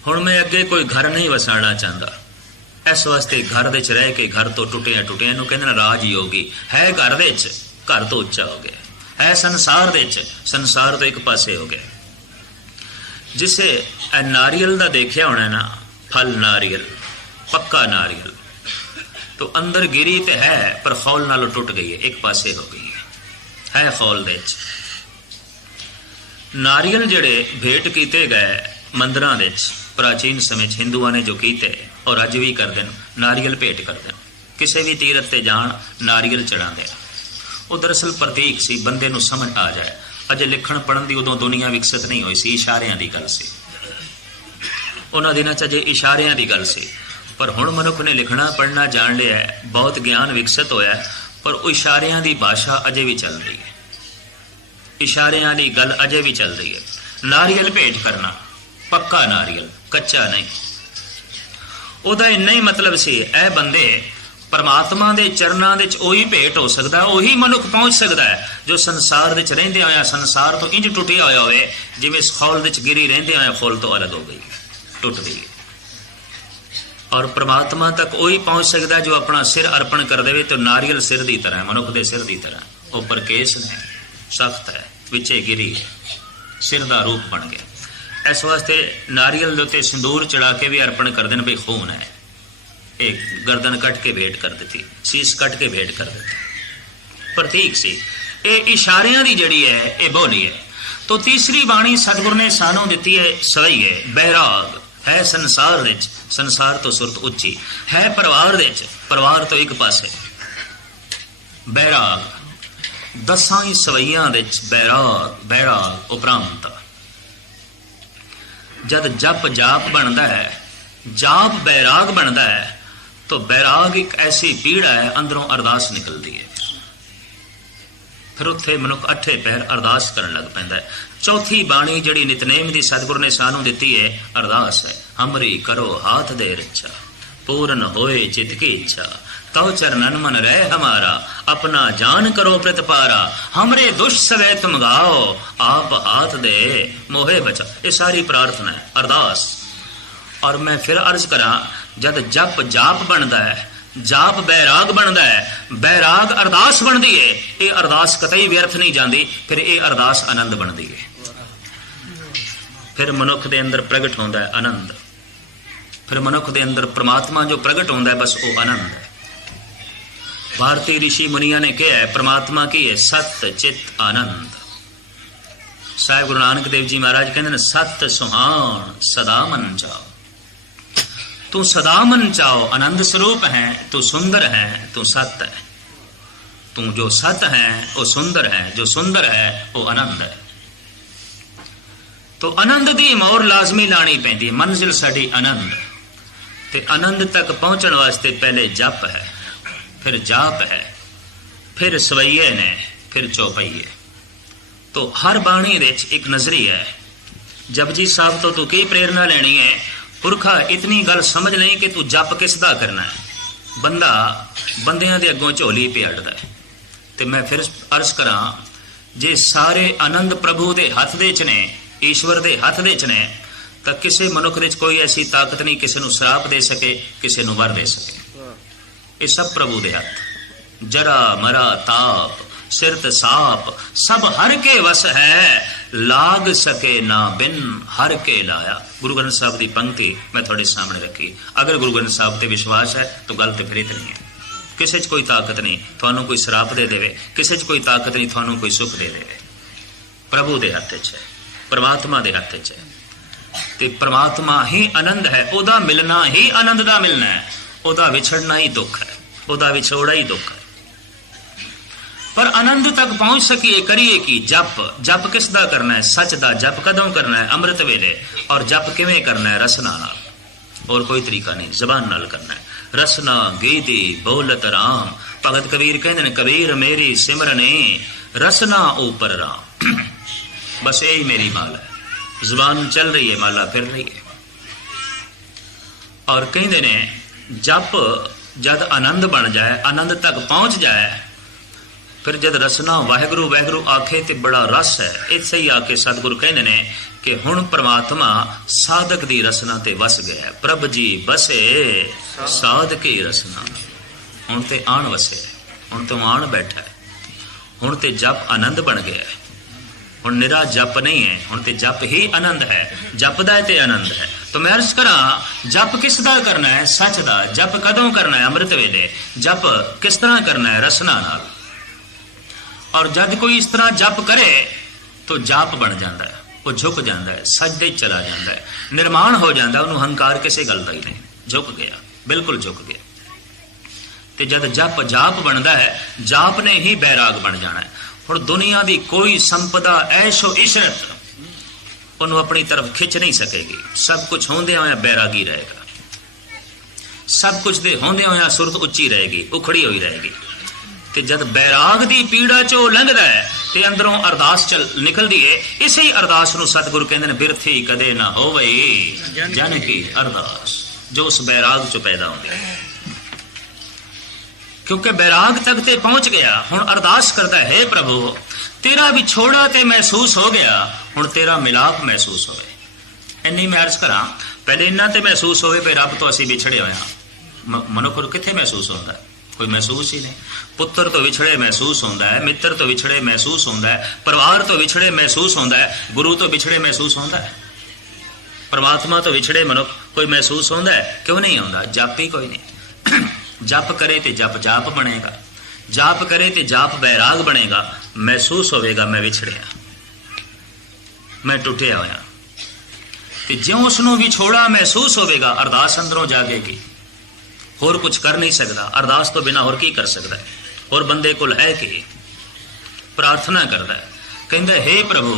हुण मैं अगे कोई घर नहीं वसाना चाहता। इस वास्ते घर दे च रह के घर तो टुटिया टुटिया नूं कहंदे राज योगी है। घर दे च घर तो उच्चा हो गया है, संसार दे च संसार तो एक पासे हो गया। जिसे नारियल दा देखिया होना ना, फल नारियल, पक्का नारियल, तो अंदर गिरी तो है पर खौल नालों टुट गई है, एक पासे हो गई है खौल दे च। नारियल जड़े भेंट किए गए मंदिरां दे च, प्राचीन समय हिंदुआ ने जो कीते और अज भी करते हैं, नारियल भेंट करते हैं। किसी भी तीरथ ते जान नारियल चढ़ाते हैं। वो दरअसल प्रतीक सी, बंदे नूं समझ आ जाए। अजे लिखण पढ़न की उदों दुनिया विकसित नहीं हुई सी, इशारियां की गल सी। उन्हां दिनां च अजे इशारियां की गल सी, पर हुण मनुख ने लिखना पढ़ना जान लिया है, बहुत ज्ञान विकसित होया, पर वो इशारियां की भाषा अजे भी चल रही है। इशारियां की गल अजे भी चल रही है। नारियल भेंट करना, पक्का नारियल, कच्चा नहीं। उहदा इन्ना ही मतलब सी, ए बंदे परमात्मा के चरणों के उही भेंट हो सकता है, उही मनुख पहुंच सकता है जो संसार दे रहिंदे होया संसार तो इंज टुटिया होया होवे, जिवें इस खौल दे गिरी रहिंदे होया खौल तो अलग हो गई, टुट गई। और परमात्मा तक वही पहुंच सकता है जो अपना सिर अर्पण कर दे। तो नारियल सिर की तरह, मनुख के सिर की तरह, उपर केस ने, सख्त है, विचे गिरी है, सिर का रूप बन गया। इस वास्ते नारियल के उत्ते संदूर चढ़ा के भी अर्पण कर देन, भाई खून है, एक गर्दन कट के भेंट कर दी, सीस कट के भेंट कर दी, प्रतीक सी। ये इशारियां की जड़ी है, ये बोली है। तो तीसरी बाणी सतगुरु ने सानू दी है, सही है। बैराग है संसार विच, संसार तो सुरत उच्ची है। परिवार विच, परिवार तो एक पासे बैराग। दसां ही सवैयां विच बैराग, बैराग उपरांत जद जप जाप बनता है, जाप बैराग बनता है, तो बैराग एक ऐसी पीड़ा है, अंदरों अरदास निकलती है। फिर उत्थे मनुख अठे पैर अरदास करन लग पैंदा है। चौथी बाणी जड़ी नितनेम दी सतगुरु ने सानू दिती है, अरदास है। हमरी करो हाथ दे रक्षा, पूर्ण होए चित की इच्छा, तो चरणन मन रहे हमारा, अपना जान करो प्रतिपारा, हमरे दुष्ट सवे तुम गाओ, आप हाथ दे मोहे बचा। ये सारी प्रार्थना है, अरदास। और मैं फिर अर्ज करा, जद जप जाप बनता है, जाप बैराग बनता है, बैराग अरदास बनती है, ये अरदास कतई व्यर्थ नहीं जाती, फिर ये अरदास आनंद बनती है। फिर मनुख के अंदर प्रगट होता है आनंद, फिर मनुख के अंदर परमात्मा जो प्रगट होता है, बस वो आनंद है। भारतीय ऋषि मुनिया ने कहा है, परमात्मा की है सत्य चित आनंद। साहिब गुरु नानक देव जी महाराज कहते हैं, सत्य सुहान सदा मन जाओ। तू सदा मन चाओ, आनंद स्वरूप है, तू सुंदर है, तू सत्य है। तू जो सत्य है वो सुंदर है, जो सुंदर है वो आनंद है। तो आनंद की मोर लाजमी लानी पैंदी है। मंजिल साडी आनंद, ते आनंद तक पहुंचने वास्ते पहले जप है, फिर जाप है, फिर सवैये ने, फिर चौपईये। तो हर बाणी विच एक नजरी है। जपजी साहब तो तू की प्रेरणा लेनी है, पुरखा इतनी गल समझ लें कि तू जप किसदा करना है। बंदा बंदियां दे अगों झोली पियाड़दा है। ते मैं फिर अर्ज करा, जे सारे आनंद प्रभु दे हथ दे च ने, ईश्वर दे हथ दे च ने, तां किसी मनुख दे च कोई ऐसी ताकत नहीं किसी नूं श्राप दे सके, किसी नूं वर दे सके। ये सब प्रभु दे हथ। जरा मरा ताप सिरत साप, सब हर के वस है, लाग सके ना बिन हर के लाया। गुरु ग्रंथ साहब की पंक्ति मैं थोड़े सामने रखी। अगर गुरु ग्रंथ साहब ते विश्वास है तो गल तो फिर इतनी है। किसी च कोई ताकत नहीं थानू कोई श्राप दे देवे, किसी च कोई ताकत नहीं थानू कोई सुख दे देवे। प्रभु दे हथ च है, परमात्मा दे हथ च है। ते परमात्मा ही आनंद है, ओदा मिलना ही आनंद दा मिलना है, ओदा विछड़ना ही दुख है। ਉਹਦਾ ਵਿਛੋੜਾ ਹੀ ਦੁੱਖ ਹੈ। पर आनंद तक पहुंच सकिए करिए कि जप। जप किस दा करना है? सच दा। जप कदों करना है? अमृत वेले। और जप किवें करना है? रसना नाल, और कोई तरीका नहीं, जबान नाल करना है। रसना गीती बोलत राम। भगत कबीर कहते हैं, कबीर मेरी सिमरने रसना ऊपर राम। बस यही मेरी माल है, जुबान चल रही है, माला फिर रही है। और कहते ने जप जद आनंद बन जाए, आनंद तक पहुंच जाए, फिर जद रसना वाहिगुरु वाहिगुरु आखे तो बड़ा रस है। इत्थे ही आके सतगुरु कहते हैं कि हुण परमात्मा साधक दी रसना ते वस गया। प्रभ जी बसे साधकी रसना। हुण ते आण वसे, हुण तो आण बैठा है, हुण ते जप आनंद बन गया है। हुण निरा जप नहीं है, हुण ते जप ही आनंद है। जपदा है ते आनंद है। तो मैं अर्ज करा, जप किस दा करना है? सच दा। जप कदों करना है? अमृत वेले। जप किस तरह करना है? रसना नाल। और जब कोई इस तरह जप करे तो जाप बन जाता है, वो झुक जाता है, सजदे चला जाता है, निर्माण हो जाता है। उन्होंने हंकार किसी गल का ही नहीं, झुक गया, बिल्कुल झुक गया। तो जब जप जाप बनता है, जाप ने ही बैराग बन जाना है। हुण दुनिया की कोई संपदा ऐशो इशरत उन्होंने अपनी तरफ खिंच नहीं सकेगी। सब कुछ होंदे होया बैरागी रहेगा, सब कुछ दे होंदे होया सुरत उच्ची रहेगी, उखड़ी हुई रहेगी। ते जद बैराग दी पीड़ा चो लंघदा है ते अंदरों अरदास चल निकलदी है। इसी अरदास नूं सतगुरु कहंदे ने बिरथी कदे ना होवे जन की अरदास, जो उस बैराग चो पैदा होंदी है। क्योंकि बैराग तक ते पहुंच गया। हुण अरदास करदा है, हे प्रभु तेरा विछोड़ा ते महसूस हो गया, हुण तेरा मिलाप महसूस होवे। इन्नी मैं अर्ज करा, पहले इन्ना ते महसूस होवे भी रब तो असीं विछड़े होया। मनुख कित्थे महसूस होंदा है? कोई महसूस ही नहीं। पुत्र तो विछड़े महसूस होता है, मित्र तो विछड़े महसूस होता है, परिवार तो विछड़े महसूस होता है, गुरु तो विछड़े महसूस होता है, परमात्मा तो विछड़े मनुख कोई महसूस होता है? क्यों नहीं होता? जप ही कोई नहीं। जप करे तो जप जाप बनेगा, जाप करे तो जाप बैराग बनेगा। महसूस होगा मैं विछड़िया, मैं टुटिया होया। ज्यों उसनों विछोड़ा महसूस होगा, अरदास अंदरों जागेगी। होर कुछ कर नहीं सकता, अरदास तो बिना होर की कर सकता है? और बंदे कोल है कि प्रार्थना करता है, कहता है, हे प्रभु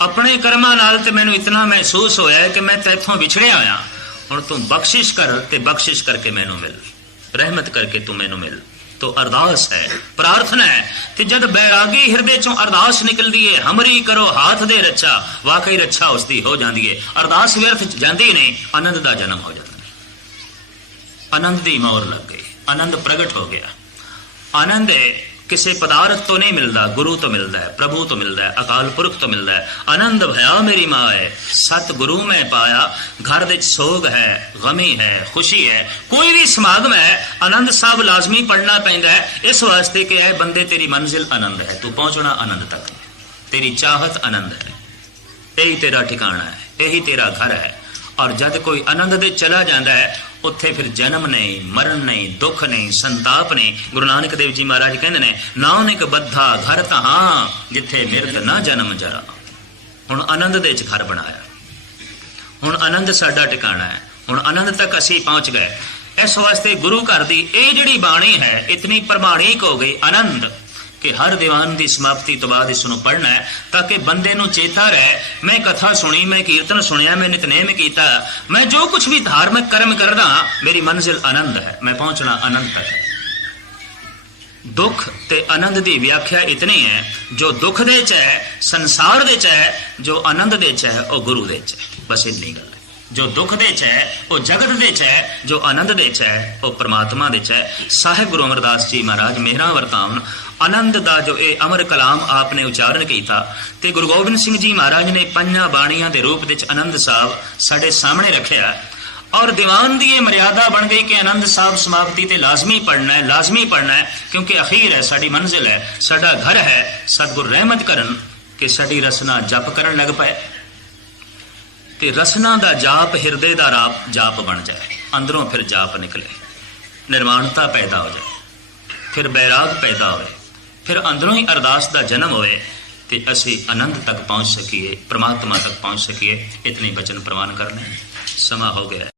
अपने कर्मां नाल ते मैनू इतना महसूस होया है कि मैं तैथों विछड़िया होया, हुण तू बख्शिश कर ते बख्शिश करके मैनू मिल, रहमत करके तू मैनू मिल। तो अरदास है, प्रार्थना है। ते जद बैरागी हृदय चों अरदास निकलदी है, हमरी करो हाथ दे रक्षा, वाकई रक्षा उसदी हो जाती है। अरदास व्यर्थ जाती नहीं, आनंद का जन्म हो जाता है। आनंद की मोहर लग गई, आनंद प्रगट हो गया। आनंद किसी पदार्थ तो नहीं मिलता, गुरु तो मिलता है, प्रभु तो मिलता है, अकाल पुरख तो मिलता है। आनंद भया मेरी माए सतगुरु में पाया, घर दे सोग है, गमी है, खुशी है, कोई भी समागम है, आनंद साहब लाजमी पढ़ना पैंदा है। इस वास्ते कि है बंदे तेरी मंजिल आनंद है, तू पहुंचना आनंद तक, तेरी चाहत आनंद है, यही तेरा ठिकाना है, यही तेरा घर है। और जब कोई आनंद दे चला जाता है, उत्थे फिर जन्म नहीं, मरण नहीं, दुख नहीं, संताप नहीं। गुरु नानक देव जी महाराज कहते हैं, नानक बद्धा घर तहां जिथे मिरत ना जन्म जरा। हुण आनंद दे च घर बनाया, हुण आनंद साडा ठिकाना है, हुण आनंद तक असीं पहुंच गए। इस वास्ते गुरु घर दी ये जिहड़ी बाणी है इतनी प्रमाणिक हो गई आनंद कि हर दीवान की समाप्ति तो बाद इसनों पढ़ना है, ताकि बंदे नूं चेता रहे, मैं कथा सुनी, मैं कीर्तन सुनिया, मैं नितनेम किया, मैं जो कुछ भी धार्मिक कर्म करदा, मेरी मंजिल आनंद है, मैं पहुंचना आनंद तक है। दुख ते आनंद की व्याख्या इतनी है, जो दुख दे च है संसार दे च है, जो आनंद दे च है वह गुरु दे च है। बस इतनी गल है। जो दुख दे च है वह जगत दे च है, जो आनंद दे च है वह परमात्मा दे च है। साहिब गुरु अमरदास जी महाराज मेहरा वरतावन आनंद दा जो ये अमर कलाम आपने उच्चारण किया, तो गुरु गोबिंद सिंह जी महाराज ने 5 बाणियां के रूप में आनंद साहब साढ़े सामने रखा। और दीवान की ये मर्यादा बन गई कि आनंद साहब समाप्ति ते लाजमी पढ़ना है, लाजमी पढ़ना है, क्योंकि अखीर है, साड़ी मंजिल है, साडा घर है। सतगुर रहमत करन कि साड़ी रसना जप करन लग पाए, ते रसना दा जाप हिरदे दा राप जाप बन जाए, अंदरों फिर जाप निकले, निर्माणता पैदा हो जाए, फिर बैराग पैदा हो, फिर अंदरों ही अरदास का जन्म होए, ते असी आनंद तक पहुँच सकीए, परमात्मा तक पहुँच सकीए। इतने वचन प्रवान करने। समा हो गया।